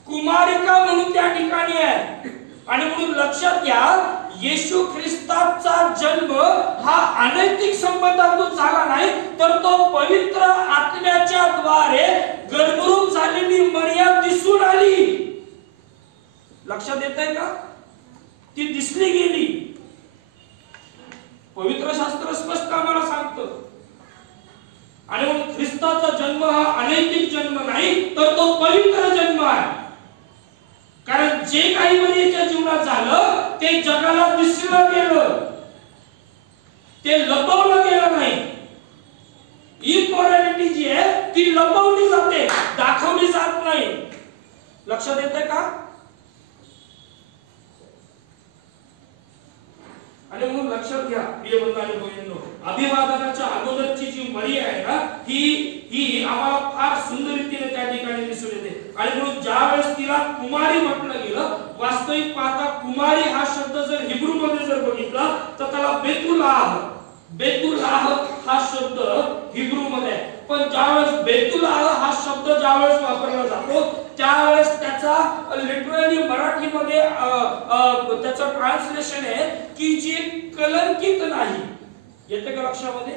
कुमारिका म्हणून त्या ठिकाणी आहे. आणि म्हणून लक्षात घ्या, येशू ख्रिस्ताचा जन्म हा अनैतिक संबंधातून झाला नाही, तर तो पवित्र आत्म्याच्या द्वारे गर्भरूप झालेली मरिया दिसून आली. लक्षात येतंय का? ती दिसली गेली. पवित्र शास्त्र स्पष्ट आम्हाला सांगतं. आणि म्हणून ख्रिस्ताचा जन्म हा अनैतिक जन्म नाही, तर तो पवित्र जन्म आहे. कारण जे काही मरियेच्या जीवनात झालं ते जगाला दिसलं गेलं, ते लपवलं गेलं नाही. इमोरॅलिटी जी आहे ती लपवली जाते, दाखवली जात नाही. लक्षात येतंय का? आणि म्हणून लक्षात घ्या प्रिय बंधू आणि भगिनींनो, अभिवादनाच्या अगोदरची जी मरिया आहे ना, ही आम्हाला फार सुंदर रीतीने त्या ठिकाणी दिसून येते. आणि म्हणून ज्यावेळेस तिला कुमारी म्हटलं गेलं, वास्तविक पाहता कुमारी हा शब्द जर हिब्रू मध्ये जर बघितला तर त्याला बेतुलाह हा शब्द हिब्रू मध्ये आहे. पण ज्यावेळेस बेतुलाह हा शब्द ज्यावेळेस वापरला जातो, त्यावेळेस त्याचा लिटरली मराठीमध्ये त्याचं ट्रान्सलेशन आहे की जी कलंकित नाही. येते का लक्षामध्ये?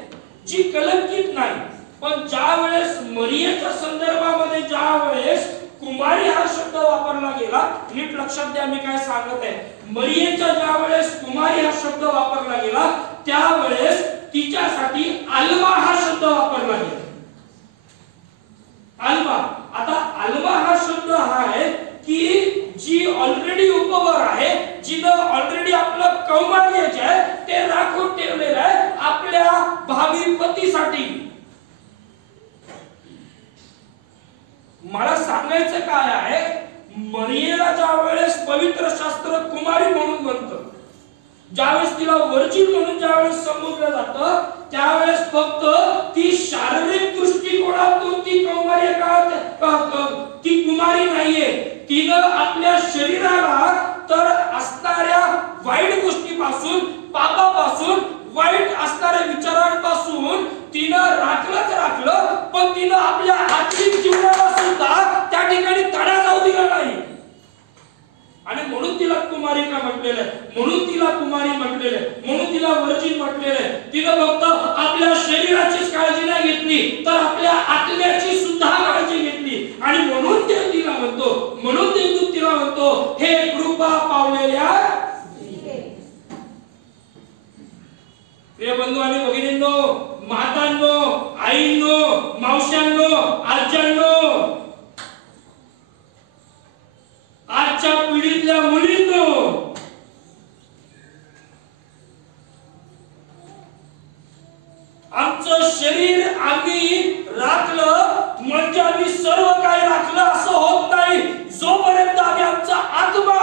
जी कलंकित नाही. पण ज्यावेळेस मरियेच्या संदर्भामध्ये ज्यावेळेस कुमारी हा शब्द वापरला गेला, नीट लक्षात द्या मी काय सांगत आहे. मरियेच्या ज्यावेळेस कुमारी हा शब्द वापरला गेला, त्यावेळेस तिच्यासाठी अल्मा हा शब्द वापरला गेला. अल्मा. आता अल्मा हा शब्द हा आहे की जी ऑलरेडी उपवर आहे, जिनं ऑलरेडी आपलं कौमार्य जे आहे ते राखून ठेवलेलं आहे आपल्या भावी पतीसाठी. मला सांगायचं काय आहे, मरियेला ज्यावेळेस पवित्र शास्त्र कुमारी म्हणून म्हणतं, ज्यावेळेस तिला वर्जिन म्हणून ज्यावेळेस संबोधलं जातं, त्यावेळेस फक्त ती शारीरिक दृष्टिकोनातून ती कौमार्य ती कुमारी नाहीये. तिनं आपल्या शरीराला तर असणाऱ्या वाईट गोष्टीपासून, पापापासून, वाईट असणाऱ्या विचारांपासून तिनं राखलं, पण तिनं आपल्या आत्मिक जीवनाला सुद्धा त्या ठिकाणी तडा जाऊ दिला नाही. आणि म्हणून तिला कुमारिका म्हटलेलं आहे, म्हणून तिला कुमारी म्हटलेलं आहे, म्हणून तिला वर्जिन म्हटलेलं आहे. तिनं फक्त आपल्या शरीराचीच काळजी नाही घेतली, तर आपल्या आत्म्याची सुद्धा काळजी घेतली. आणि म्हणून देव तिला म्हणतो, म्हणून देव तिला म्हणतो, हे कृपा पावलेल्या प्रिय बंधू आणि भगिनींनो, मातांनो, आईंनो, मावशांनो, आज्यांनो, आजच्या पिढीतल्या मुलींनो, आमचं शरीर आम्ही राखलं म्हणजे आम्ही सर्व काही राखलं असं होत नाही. जोपर्यंत आम्ही आमचा आत्मा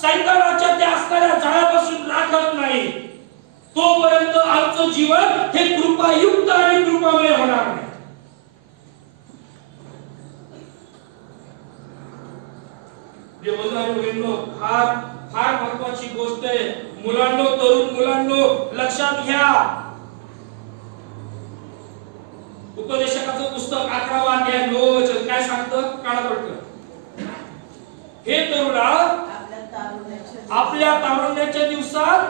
शैतानाच्या त्या असणाऱ्या जाळ्यापासून राखत नाही, तोपर्यंत आमचं जीवन हे कृपायुक्त आणि कृपामय होणार नाही. फार फार महत्वाची गोष्ट आहे. मुलांनो, तरुण मुलांनो, लक्षात घ्या. उपदेशकाचं पुस्तक 11वा अध्याय 9 वचन काय सांगतं? काळा पडतं. हे तरुणा, आपल्या तारुण्याच्या दिवसात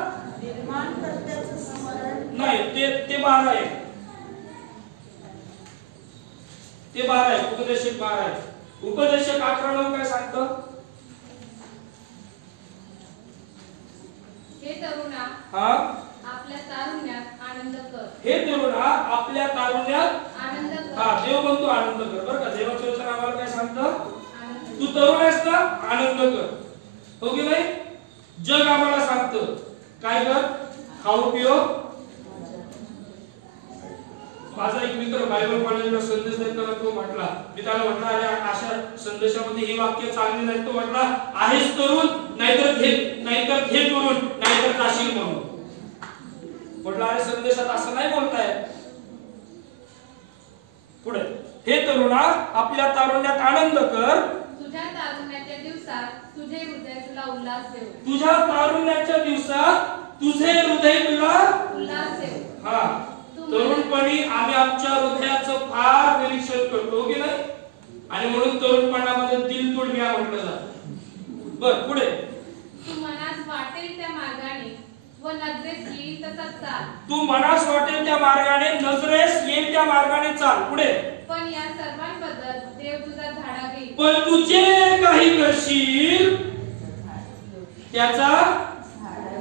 नाही, ते 12 आहे. ते 12 आहे. उपदेशक 12 आहे. उपदेशक 11:9 काय सांगतं? हे तरुणा, आपल्या तारुण्यात आनंद कर. हे तरुणा, आपल्या तारुण्यात आनंद कर. देव म्हणतो आनंद कर. बरं का, देवाचं वचन आम्हाला काय सांगतं? तू तरुण आहेस ना, आनंद कर. हो की नाही? जग आम्हाला सांगतं काय कर? खाऊ पिओ. माझा एक मित्र बायबल कॉलेजला संदेश देताना तो म्हटला, मी त्याला म्हटलं, अरे अशा संदेशामध्ये ही वाक्य चांगली नाही. तो म्हटला, आहेस तरुण, नाहीतर घे तरुण, नाहीतर जाशील म्हणून. म्हटलं, अरे संदेशात असं नाही बोलताय. पुढे, हे तरुणा, आपल्या तारुण्यात आनंद कर. तुझ्या तारुण्याच्या दिवसात तुझे हृदय तुला उल्हास देव. तुझ्या तारुण्याच्या दिवसात तुझे हृदय तुला उल्हास देव. हा, तरुणपणी आम्ही आमच्या हृदयाचं फार निरीक्षण करतो की नाही, आणि म्हणून तरुणपणामध्ये दिल तोड घ्या म्हटलं जातं. बर, पुढे, तू मनास वाटेल त्या मार्गाने व नजरेस येईल तसा चाल. तू मनास वाटेल त्या मार्गाने, नजरेस येईल त्या मार्गाने चाल. पुढे, पण या सर्वांबद्दल देव तुझा धाडा घेईल. पण तू जे काही करशील त्याचा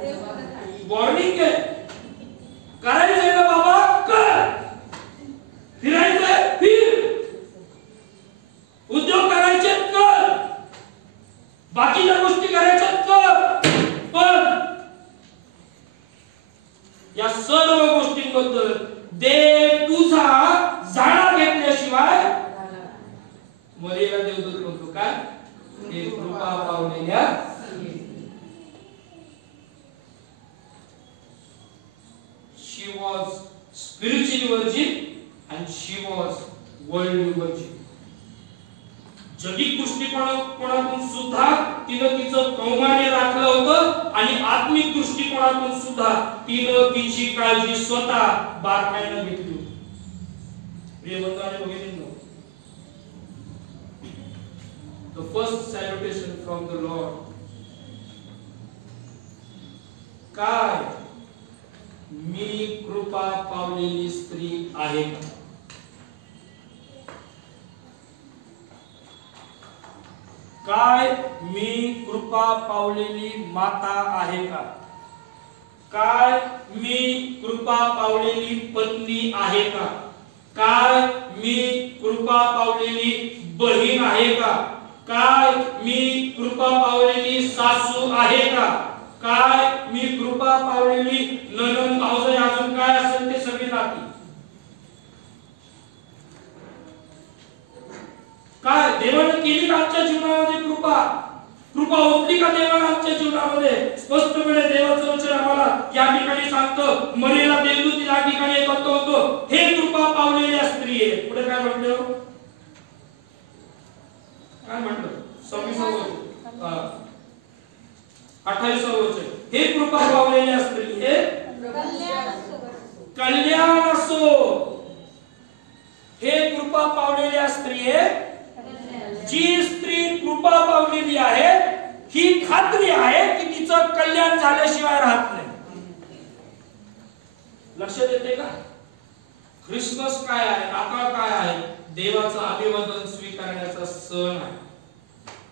देव तुझा धाडा. वॉर्निंग आहे. करायचंय ना बाबा, कर. फिरायचंय, फिर. उद्योग करायचे, कर. बाकीच्या गोष्टी करायच्या, कर. पण या सर्व गोष्टींबद्दल देव तुझा जाणा घेतल्याशिवाय मरेला देवदूत म्हणतो काय? हे कृपा पावलेल्या. She was spiritually virgin and she was worldly virgin. जगिक दृष्टिकोनातून सुद्धा तिनं तिचं कौमार्य राखलं होतं, आणि आत्मिक दृष्टिकोनातून सुद्धा तिनं तिची काळजी स्वतः बारकाईनं घेतली होती. प्रिय बंधू आणि भगिनींनो, the first salutation from the Lord. काय मी कृपा पावलेली स्त्री आहे का? काय मी कृपा पावलेली माता आहे का? काय मी कृपा पावलेली पत्नी आहे का? काय मी कृपा पावलेली बहीण आहे का? काय मी कृपा पावलेली सासू आहे का? काय मी कृपा पावलेली नणंद, भाऊजाई, अजून काय असेल ते सगळी नाती. काय देवाने केली आमच्या जीवनामध्ये कृपा? कृपा होती का देवाने आमच्या जीवनामध्ये? स्पष्टपणे देवाचं वचन आम्हाला या ठिकाणी सांगतं. मरीला देवदूत या ठिकाणी एकत्र होतो, हे कृपा पावलेल्या स्त्री आहे. पुढे काय म्हटलं? काय म्हटलं? 26 वचन, 28 वचन, हे कृपा पावलेल्या स्त्री हे कल्याण असो. हे कृपा पावलेल्या स्त्री हे, जी स्त्री कृपा पावलेली आहे ही खात्री आहे की तिचं कल्याण झाल्याशिवाय राहत नाही. लक्षात येते का? ख्रिसमस काय आहे? नाताळ काय आहे? देवाचं अभिवादन स्वीकारण्याचा सण आहे.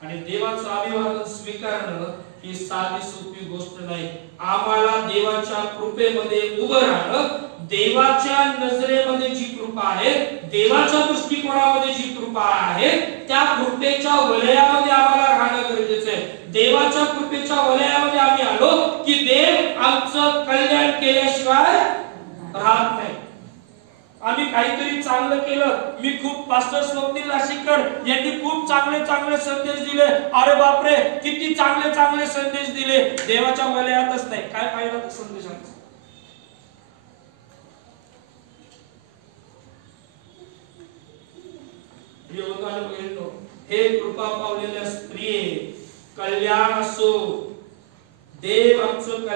आणि देवाचं अभिवादन स्वीकारणं ही साधी सोपी गोष्ट नाही. आम्हाला देवाच्या कृपेमध्ये उभं राहणं, देवाच्या नजरेमध्ये जी कृपा आहे, देवाच्या दृष्टिकोनामध्ये जी कृपा आहे, त्या कृपेच्या वलयामध्ये आम्हाला राहणं गरजेचं आहे. देवाच्या कृपेच्या वलयामध्ये आम्ही आलो की देव आमचं कल्याण केल्याशिवाय राहत नाही. आम्ही काहीतरी चांगलं केलं, मी खूप पास्टर स्वप्नील नाशिककर यांनी खूप चांगले चांगले संदेश दिले, अरे बापरे किती चांगले चांगले संदेश दिले, देवाच्या वलयातच नाही, काय फायदा त्या संदेशाचा? हे कृपा पावलेल्या स्त्रिये, कल्याण असो, देव आमचं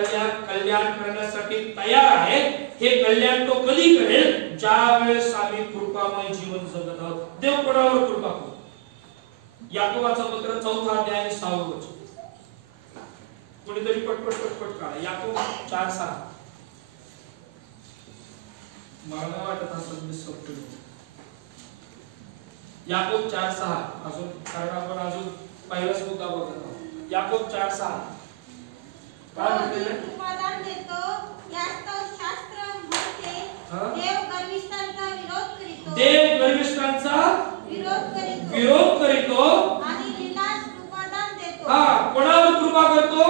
कल्याण करण्यासाठी तयार आहे. हे कल्याण तो कधी करेल? ज्या वेळेस आम्ही कृपामय जीवन जगत आहोत. देव कोणावर कृपा करू? याकोबाचं पत्र 4 अध्याय 6 वचन. कोणीतरी पटपट पटपट काढा. याकोब 4:6. मला वाटत असं मी सोपतो. याकोब 4:6. अजून कारण आपण अजून पहिलाच मुद्दा बघत आहोत. याकोब 4:6 काय म्हणते? उत्पादन देतो यास्तव शास्त्र म्हणते, देव गर्विष्ठांचा विरोध करीतो. देव गर्विष्ठांचा विरोध करीतो आणि लीलास उत्पादन देतो. कोणावर कृपा करतो?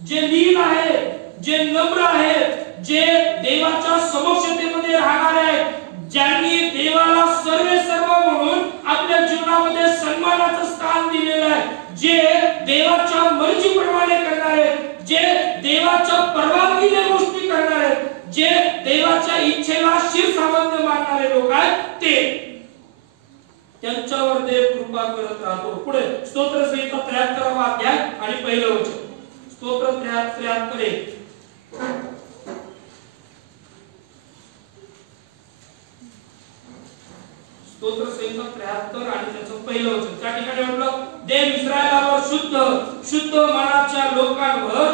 जे लीन आहे, जे नम्र आहे, जे देवाच्या समक्षतेमध्ये राहणारे आहेत, ज्यांनी देवाला सर्व म्हणून आपल्या जीवनामध्ये सन्मानाचं स्थान दिलेलं आहे, जे देवाच्या मर्जीप्रमाणे करणारे, जे देवाच्या परवानगीने गोष्टी करणारे, जे देवाच्या इच्छेला शिरसावंत मानणारे लोक आहेत, ते त्यांच्यावर देव कृपा करत राहतो. पुढे स्तोत्र संहिता 73 अध्याय आणि पहिलं वचन. स्तोत्र 73:1. स्तोत्र संहिता 73 आणि त्याचं पहिलं वचन. त्या ठिकाणी म्हटलं, देव इस्रायलावर शुद्ध मनाच्या लोकांवर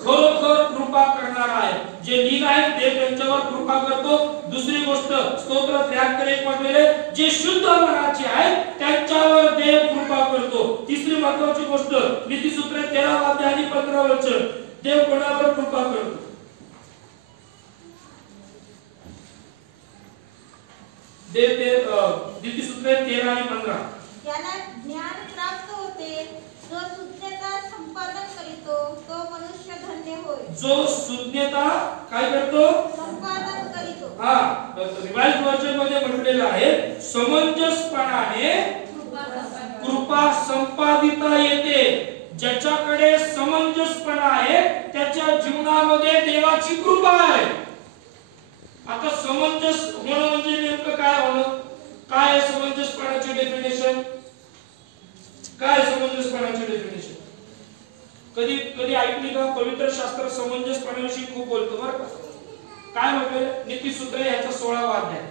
खरोखर कृपा करणारा आहे. जे लीन आहेत देव त्यांच्यावर कृपा करतो. दुसरी गोष्ट स्तोत्र 73:1 म्हटलेले, जे शुद्ध मनाचे आहेत त्यांच्यावर देव कृपा करतो. तिसरी महत्त्वाची गोष्ट नीतिसूत्र 13 अध्याय आणि 15 वचन. देव कोणावर कृपा करतो? नीतिसूत्र 13 आणि 15. ज्याला ज्ञान प्राप्त होते, जो सुज्ञता संपादन करीतो, तो मनुष्य धन्य होय. जो सुज्ञता काय करतो? संपादन करीतो. रिवाइज्ड व्हर्जन मध्ये म्हटलेलं आहे, समंजसपणाने कृपा संपादिता येते. ज्याच्याकडे समंजसपणा आहे त्याच्या जीवनामध्ये देवाची कृपा आहे. आता समंजस होणं म्हणजे नेमकं काय होणं? काय आहे समंजसपणाची डेफिनेशन? काय समंजसपणाची डेफिनेशन? कधी ऐकली का? पवित्र शास्त्र समंजसपणाविषयी खूप बोलतो बरं का. काय म्हटलं? नीतिसूत्र याचा 16वा अध्याय.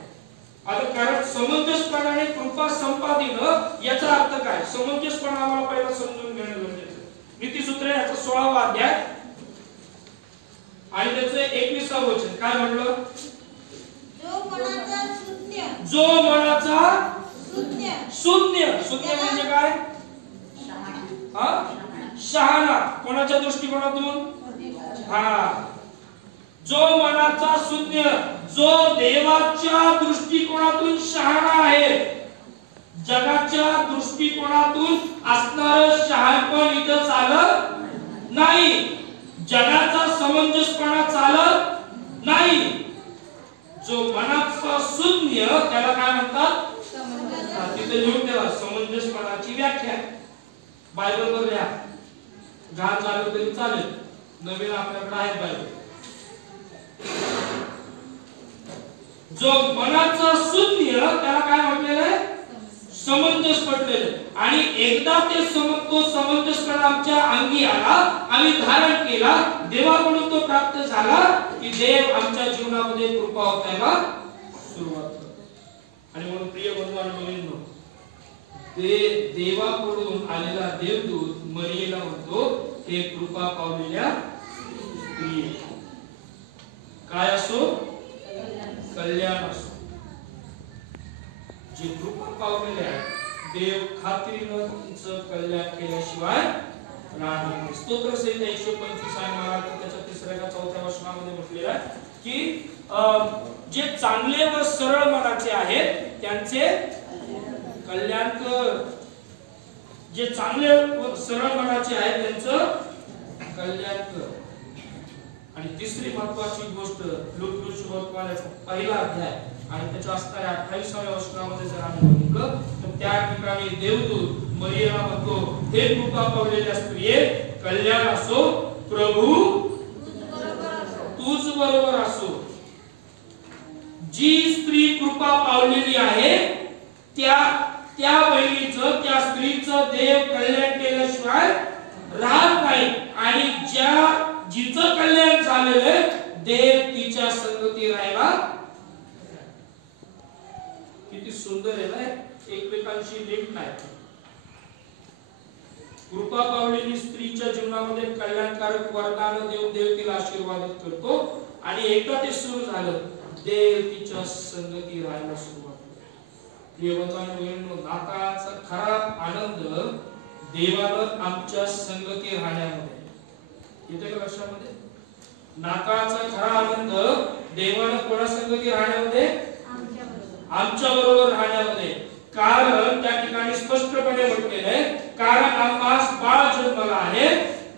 आता कारण समंजसपणाने कृपा संपादित याचा अर्थ काय? समंजसपणा आम्हाला पहिला समजून घेणं गरजेचं आहे. नीतिसूत्र याचा 16वा अध्याय आणि त्याचं 21वा वचन काय म्हटलं? जो मनाचा शून्य म्हणजे काय? शहाणा. कोणाच्या दृष्टिकोनातून? जो मनाचा शून्य, जो देवाच्या दृष्टिकोनातून शहाणा आहे. जगाच्या दृष्टिकोनातून असणारं शहाणपण इथं चालत नाही. जगाचा समंजसपणा चालत नाही. जो मनाचा शून्य त्याला काय म्हणतात? तिथे लिहून ठेवा समंजसपणाची व्याख्या. बायबल वर लिहा. घाण झालं तरी चालेल, नवीन आपल्याकडे आहे बायबल. जो मनाचा शून्य त्याला काय म्हटलेलं आहे? समंजस पटलेलं. आणि एकदा ते तो समंजसपणा आमच्या अंगी आला, आम्ही धारण केला, देवाकडून तो प्राप्त झाला की देव आमच्या जीवनामध्ये कृपा होताना सुरुवात करतो. आणि म्हणून प्रिय बंधू आणि भगिनींनो, देवाकडून आलेला देवदूत मरियेला म्हणतो, हे कृपा पावलेल्या स्त्री. काय असो? कल्याण असो. जे कृपा पावलेले आहेत, देव खात्रीनं तिचं कल्याण केल्याशिवाय राहणार नाही. स्तोत्र संहिता 125 आहे महाराज त्याच्या 3 का 4 वचनामध्ये म्हटलेलं आहे की जे चांगले व सरळ मनाचे आहेत त्यांचे कल्याण कर. जे चांगले व सरळ मनाचे आहेत त्यांचं कल्याण कर. आणि तिसरी महत्वाची गोष्ट लूका सुवर्तमानाचा पहिला अध्याय आणि त्याच्या असणाऱ्या 28व्या वचनामध्ये जर आम्ही बघितलं तर त्या ठिकाणी देवदूत मरियेला म्हणतो, हे कृपा पावलेल्या स्त्रिये कल्याण असो, प्रभू तूच बरोबर असो. जी स्त्री कृपा पावलेली आहे त्या बहिणीचं त्या स्त्रीचं देव कल्याण केल्याशिवाय राहत नाही. आणि जिचं कल्याण झालेलं देव तिच्या संगती राहायला. किती सुंदर आहे ना, एकमेकांशी लिंक आहे. कृपा पावलेली स्त्रीच्या जीवनामध्ये कल्याणकारक वरदान देव तिला आशीर्वादित करतो. आणि एकदा ते सुरू झालं देव तिच्या संगती राहायला सुरुवात करतो. नाताळाचा खरा आनंद देवानं आमच्या संगती राहण्यामध्ये येते का लक्षामध्ये? नाताळाचा खरा आनंद देवानं कोणा संगती राहण्यामध्ये? आमच्या बरोबर राहण्यामध्ये. कारण त्या ठिकाणी स्पष्टपणे म्हटलेलं आहे, कारण आम्हास बाळ जन्मला आहे,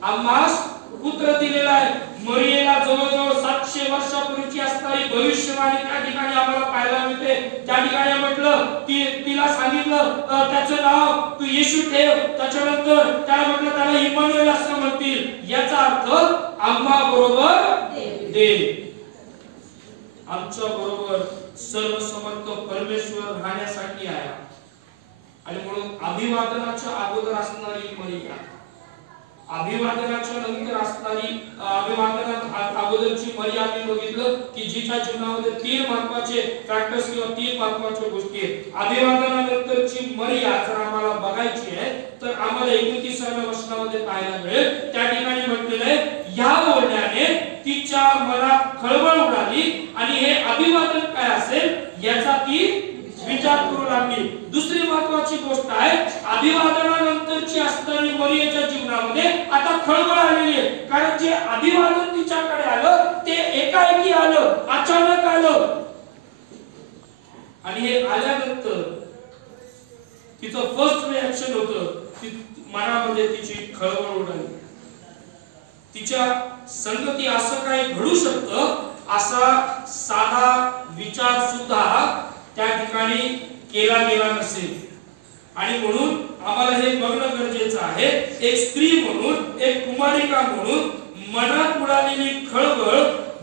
आम्हास पुत्र दिलेला आहे. मरियेला जवळजवळ 700 वर्षापूर्वीची असणारी भविष्यवाणी त्या ठिकाणी आम्हाला पाहायला मिळते. त्या ठिकाणी म्हटलं तिला सांगितलं त्याचं नाव तू येशू ठेव. त्याच्यानंतर त्याला म्हटलं त्याला इम्मानुएल असं म्हणतील. याचा अर्थ आम्हा बरोबर देव, आमच्या बरोबर सर्वसमर्थ परमेश्वर राहण्यासाठी आहे. आणि म्हणून अभिवादनाच्या अगोदर असणारी मरिया, अभिवादनाच्या नंतर असणारी अभिवादनात अगोदरची मरिया आम्ही बघितलं की जिच्या जीवनामध्ये 3 महत्वाचे फॅक्टर्स किंवा 3 महत्वाच्या गोष्टी आहेत. अभिवादनानंतरची मरिया जर आम्हाला बघायची आहे तर आम्हाला 29व्या वचनामध्ये पाहायला मिळेल. त्या ठिकाणी म्हटलेलं आहे, या बोलण्याने तिच्या मनात खळबळ उडाली आणि हे अभिवादन काय असेल याचा ती विचार करू लागली. दुसरी महत्वाची गोष्ट आहे, अभिवादनानंतरची असणारी मरियेच्या जीवनामध्ये आता खळबळ आलेली आहे. कारण जे अभिवादन तिच्याकडे आलं ते एकाएकी आलं, अचानक आलं. आणि हे आल्यानंतर तिचं फर्स्ट रिएक्शन होतं, मनामध्ये तिची खळबळ उडाली. तिच्या संगती असं काही घडू शकतं असा साधा विचार सुद्धा त्या ठिकाणी केला गेला नसेल. आणि म्हणून आम्हाला हे बघणं गरजेचं आहे, एक स्त्री म्हणून, एक कुमारिका म्हणून मनात उडालेली खळबळ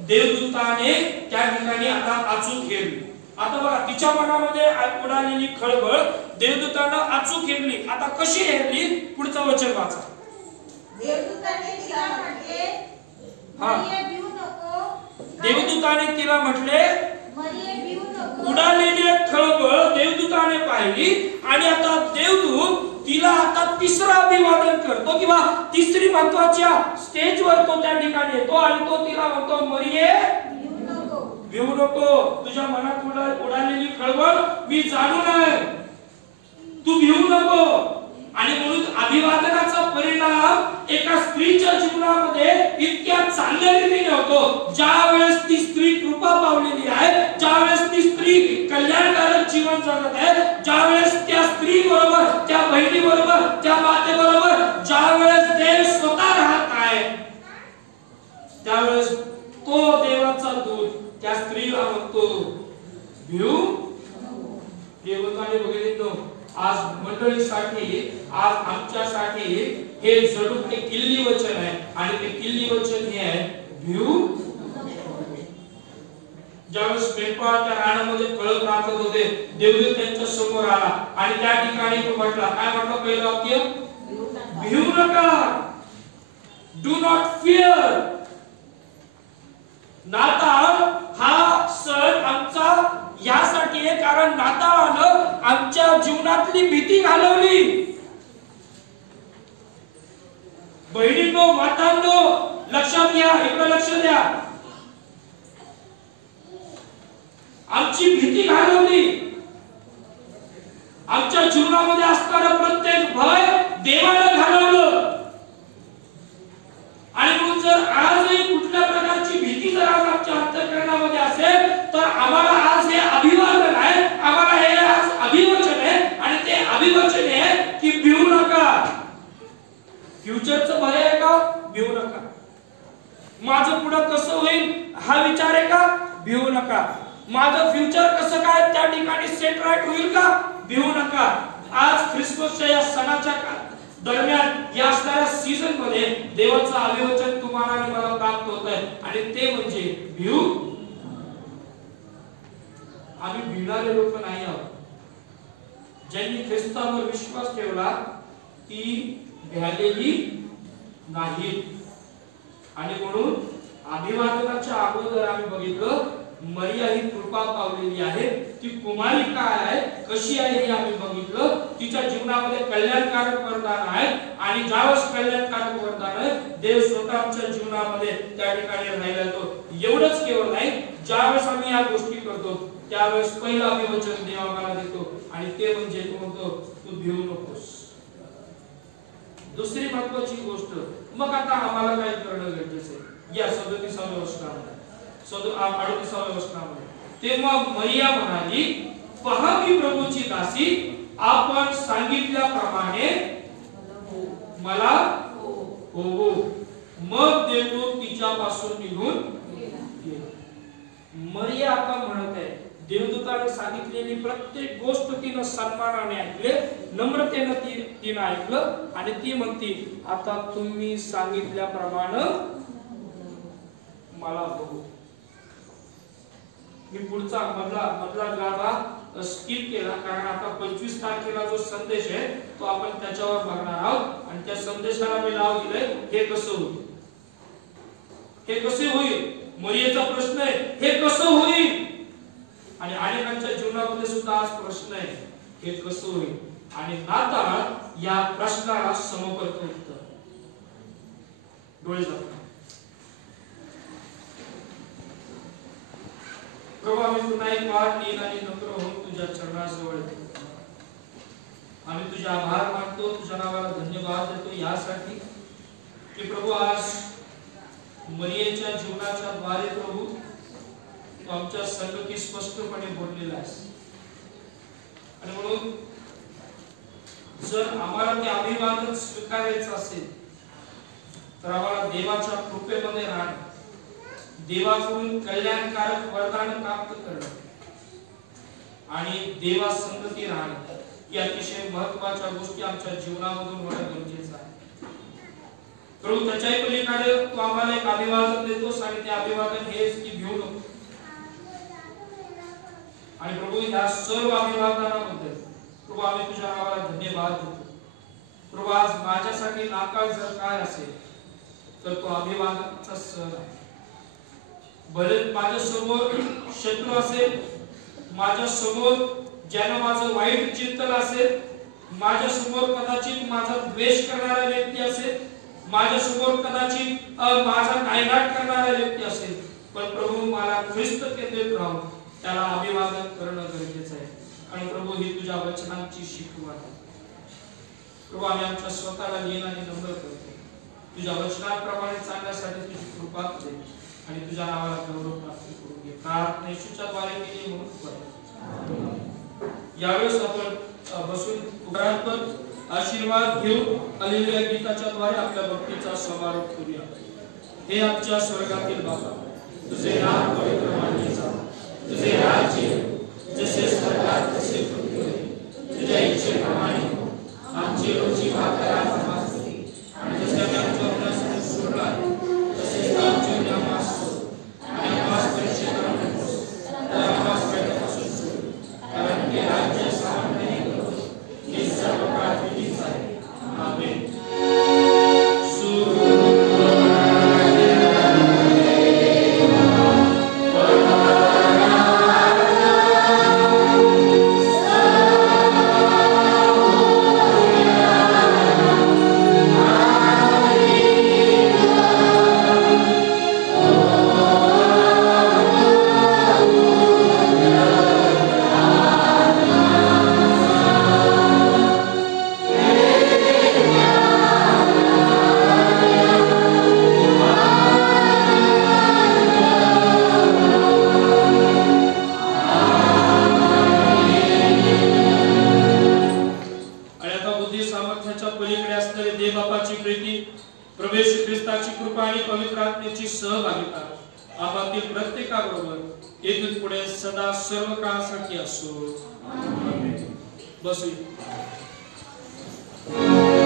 देवदूताने त्या ठिकाणी आता अचूक हेरली. आता बघा, तिच्या मनामध्ये उडालेली खळबळ देवदूतानं अचूक हेरली. आता कशी हेरली? पुढचं वचन वाचा. देवदूताने तिला म्हटले, मरिये भिवू नको. देवदूताने तिला म्हटले, मरिये भिवू नको. उडालेली खळबळ देवदूताने पाहिली आणि आता देवदूत तिला आता तिसरा अभिवादन करतो किंवा तिसरी महत्वाच्या स्टेजवर तो त्या ठिकाणी येतो आणि तो तिला म्हणतो, मरिये भिवू नको. तुझ्या मनात उडालेली खळबळ मी जाणून आहे, तू भिवू नको. आणि म्हणून अभिवादनाचा परिणाम एका स्त्रीच्या जीवनामध्ये इतक्या चांगल्या रीतीने होतो ज्या वेळेस ती स्त्री कृपा पावलेली आहे, ज्या वेळेस ती स्त्री कल्याणकारक जीवन जगत आहे, ज्या वेळेस त्या स्त्री बरोबर, त्या बहिणी बरोबर, त्या माते बरोबर ज्या वेळेस देव स्वतः राहत आहे, त्यावेळेस तो देवाचा दूत त्या स्त्रीला म्हणतो, भिवू. देवताने बघितलं आज मंडळीसाठी, आज आमच्यासाठी हे जणू काही किल्ली वचन आहे. आणि ते किल्ली वचन हे आहे, भिवू. ज्यावेळेस मेंढपाळ त्या रानामध्ये पळत राहत होते, देवदूत त्यांच्या समोर आला आणि त्या ठिकाणी तो म्हटला, काय म्हटलं पहिलं वाक्य? भिवू नका, डू नॉट फिअर. नाताळ हा सण आमचा यासाठी आहे कारण नाताळानं आमच्या जीवनातली भीती घालवली. बहिणींनो, मातांनो, लक्षात घ्या, इकडे लक्ष द्या. आमची भीती घालवली. आमच्या जीवनामध्ये असणारं प्रत्येक भय देवाला घालवलं. आणि म्हणून जर आजही कुठल्या प्रकारची भीती जर आज आमच्या अंतःकरणामध्ये असेल तर आम्हाला आज हे अभिवादन आहे, आम्हाला हे आज अभिवचन आहे. आणि ते अभिवचन आहे की भिवू नका. फ्युचरचं भय आहे का? भिवू नका. माझं पुढे कसं होईल हा विचार आहे का? भिवू नका. माझं फ्युचर कसं काय त्या ठिकाणी सेट राईट होईल का? भिवू नका. आज ख्रिसमसच्या या सणाच्या दरम्यान या असणाऱ्या सीझन मध्ये देवाचं अभिवचन तुम्हाला आणि मला प्राप्त होत आहे आणि ते म्हणजे भिवू. आम्ही भिणारे लोक नाही आहोत. ज्यांनी ख्रिस्तावर विश्वास ठेवला ती भ्यालेली नाही. आणि म्हणून अभिवादनाच्या अगोदर आम्ही बघितलं मरिया ही कृपा पावलेली आहे. ती कुमारिका आहे, कशी आहे हे आम्ही बघितलं. तिच्या जीवनामध्ये कल्याणकारक वरदान आहे आणि ज्यावेळेस कल्याणकारक वरदान आहे देव स्वतः आमच्या जीवनामध्ये त्या ठिकाणी राहिला तो. एवढंच केवळ नाही, ज्यावेळेस आम्ही या गोष्टी करतो त्यावेळेस पहिलं अभिवचन देव आम्हाला देतो आणि ते म्हणजे तो म्हणतो तू भिवू नकोस. दुसरी महत्त्वाची गोष्ट, मग आता आम्हाला काय करणं गरजेचं आहे. या 37व्या वचनामध्ये 38व्या वचनामध्ये तेव्हा मरिया म्हणाली, पहा मी प्रभूची दासी, आपण सांगितल्याप्रमाणे मला हो. मग देवदूत तिच्यापासून निघून गेला. मरिया आता म्हणत आहे देवदूताने सांगितलेली प्रत्येक गोष्ट तिनं सन्मानाने ऐकले, नम्रतेने तिनं ऐकलं आणि ती म्हणती आता तुम्ही सांगितल्याप्रमाणे मला बघू. मी पुढचा मधला गाभा स्किप केला कारण आता 25 तारखेला जो संदेश आहे तो आपण त्याच्यावर बघणार आहोत आणि त्या संदेशाला मी नाव दिलंय हे कसं होईल. हे कसे होईल मरियेचा प्रश्न आहे, हे कसं होईल. आणि अनेकांच्या जीवनामध्ये सुद्धा आज प्रश्न आहे हे कसं होईल. आणि नाताळ या प्रश्नाला समर्पित उत्तर. डोळे झाकून प्रभू आम्ही पुन्हा एक वाट येईन आणि नम्र होऊन तुझ्या चरणाजवळ येतो. आम्ही तुझे आभार मानतो, तुझ्या नावाला धन्यवाद देतो यासाठी की प्रभू आज मरियेच्या जीवनाच्या द्वारे प्रभू तू आमच्या संगती स्पष्टपणे बोललेला आहेस. आणि म्हणून जर आम्हाला ते अभिवादन स्वीकारायचं असेल तर आम्हाला देवाच्या कृपेमध्ये राहणं, देवाकडून कल्याणकारक वरदान प्राप्त करणं आणि देवा संगती राहणं या अतिशय महत्त्वाच्या गोष्टी आमच्या जीवनामधून होणं गरजेचं आहे. प्रभू त्याच्याही पलीकडे तू आम्हाला एक अभिवादन देतोस आणि ते अभिवादन हेच की भिवू नको. आणि प्रभू या सर्व अभिवादनाबद्दल प्रभू आम्ही तुझ्या नावाला धन्यवाद देतो. प्रभू आज माझ्यासाठी नाकाळ जर काय असेल तर तो अभिवादनाचा सण आहे. भले माझ्या समोर शत्रू असेल, माझ्या समोर ज्यानं माझं वाईट चिंतन असेल, माझ्या समोर कदाचित माझा द्वेष करणारा व्यक्ती असेल, माझ्या समोर कदाचित माझा नायनाट करणारा व्यक्ती असेल, पण प्रभू मला ख्रिस्त केंद्रित राहून त्याला अभिवादन करणं गरजेचं आहे. आणि प्रभू ही तुझ्या वचनांची शिकवण आहे. प्रभू आम्ही आमच्या स्वतःला लीन आणि नम्र करतो. तुझ्या वचनाप्रमाणे चालण्यासाठी तुझी कृपा दे आणि तुझ्या नावाला गौरव प्राप्त करून घे. प्रार्थना येशूच्या द्वारे केली म्हणून पडे. यावेळेस आपण बसून घरात आशीर्वाद घेऊ. हालेलुया गीताच्या द्वारे आपल्या भक्तीचा समारोप करूया. हे आमच्या स्वर्गातील बाबा, तुझे नाम पवित्र मानले जावे, तुझे राज्य जसे स्वर्गात तसे पृथ्वीवर, तुझ्या इच्छेप्रमाणे आमची रोजी भाकर आज आम्हास दे आणि जसे आम्ही आमच्या गुन्ह्यासाठी सोडलो आहे तसेच आमचे गुन्हे आम्हास सोड आणि आम्हास परीक्षेत आणू नकोस, तर आम्हास वाईटापासून सोड, कारण की राज्य सामर्थ्य हे सर्व काळ तुझीच आहे. आमेन. Amen. प्रभू येशू ख्रिस्ताची कृपा आणि पवित्र आत्म्याची सहभागिता आपल्यातील प्रत्येकाबरोबर इथून पुढे सदा सर्व काळासाठी असो. आमेन. बसूया.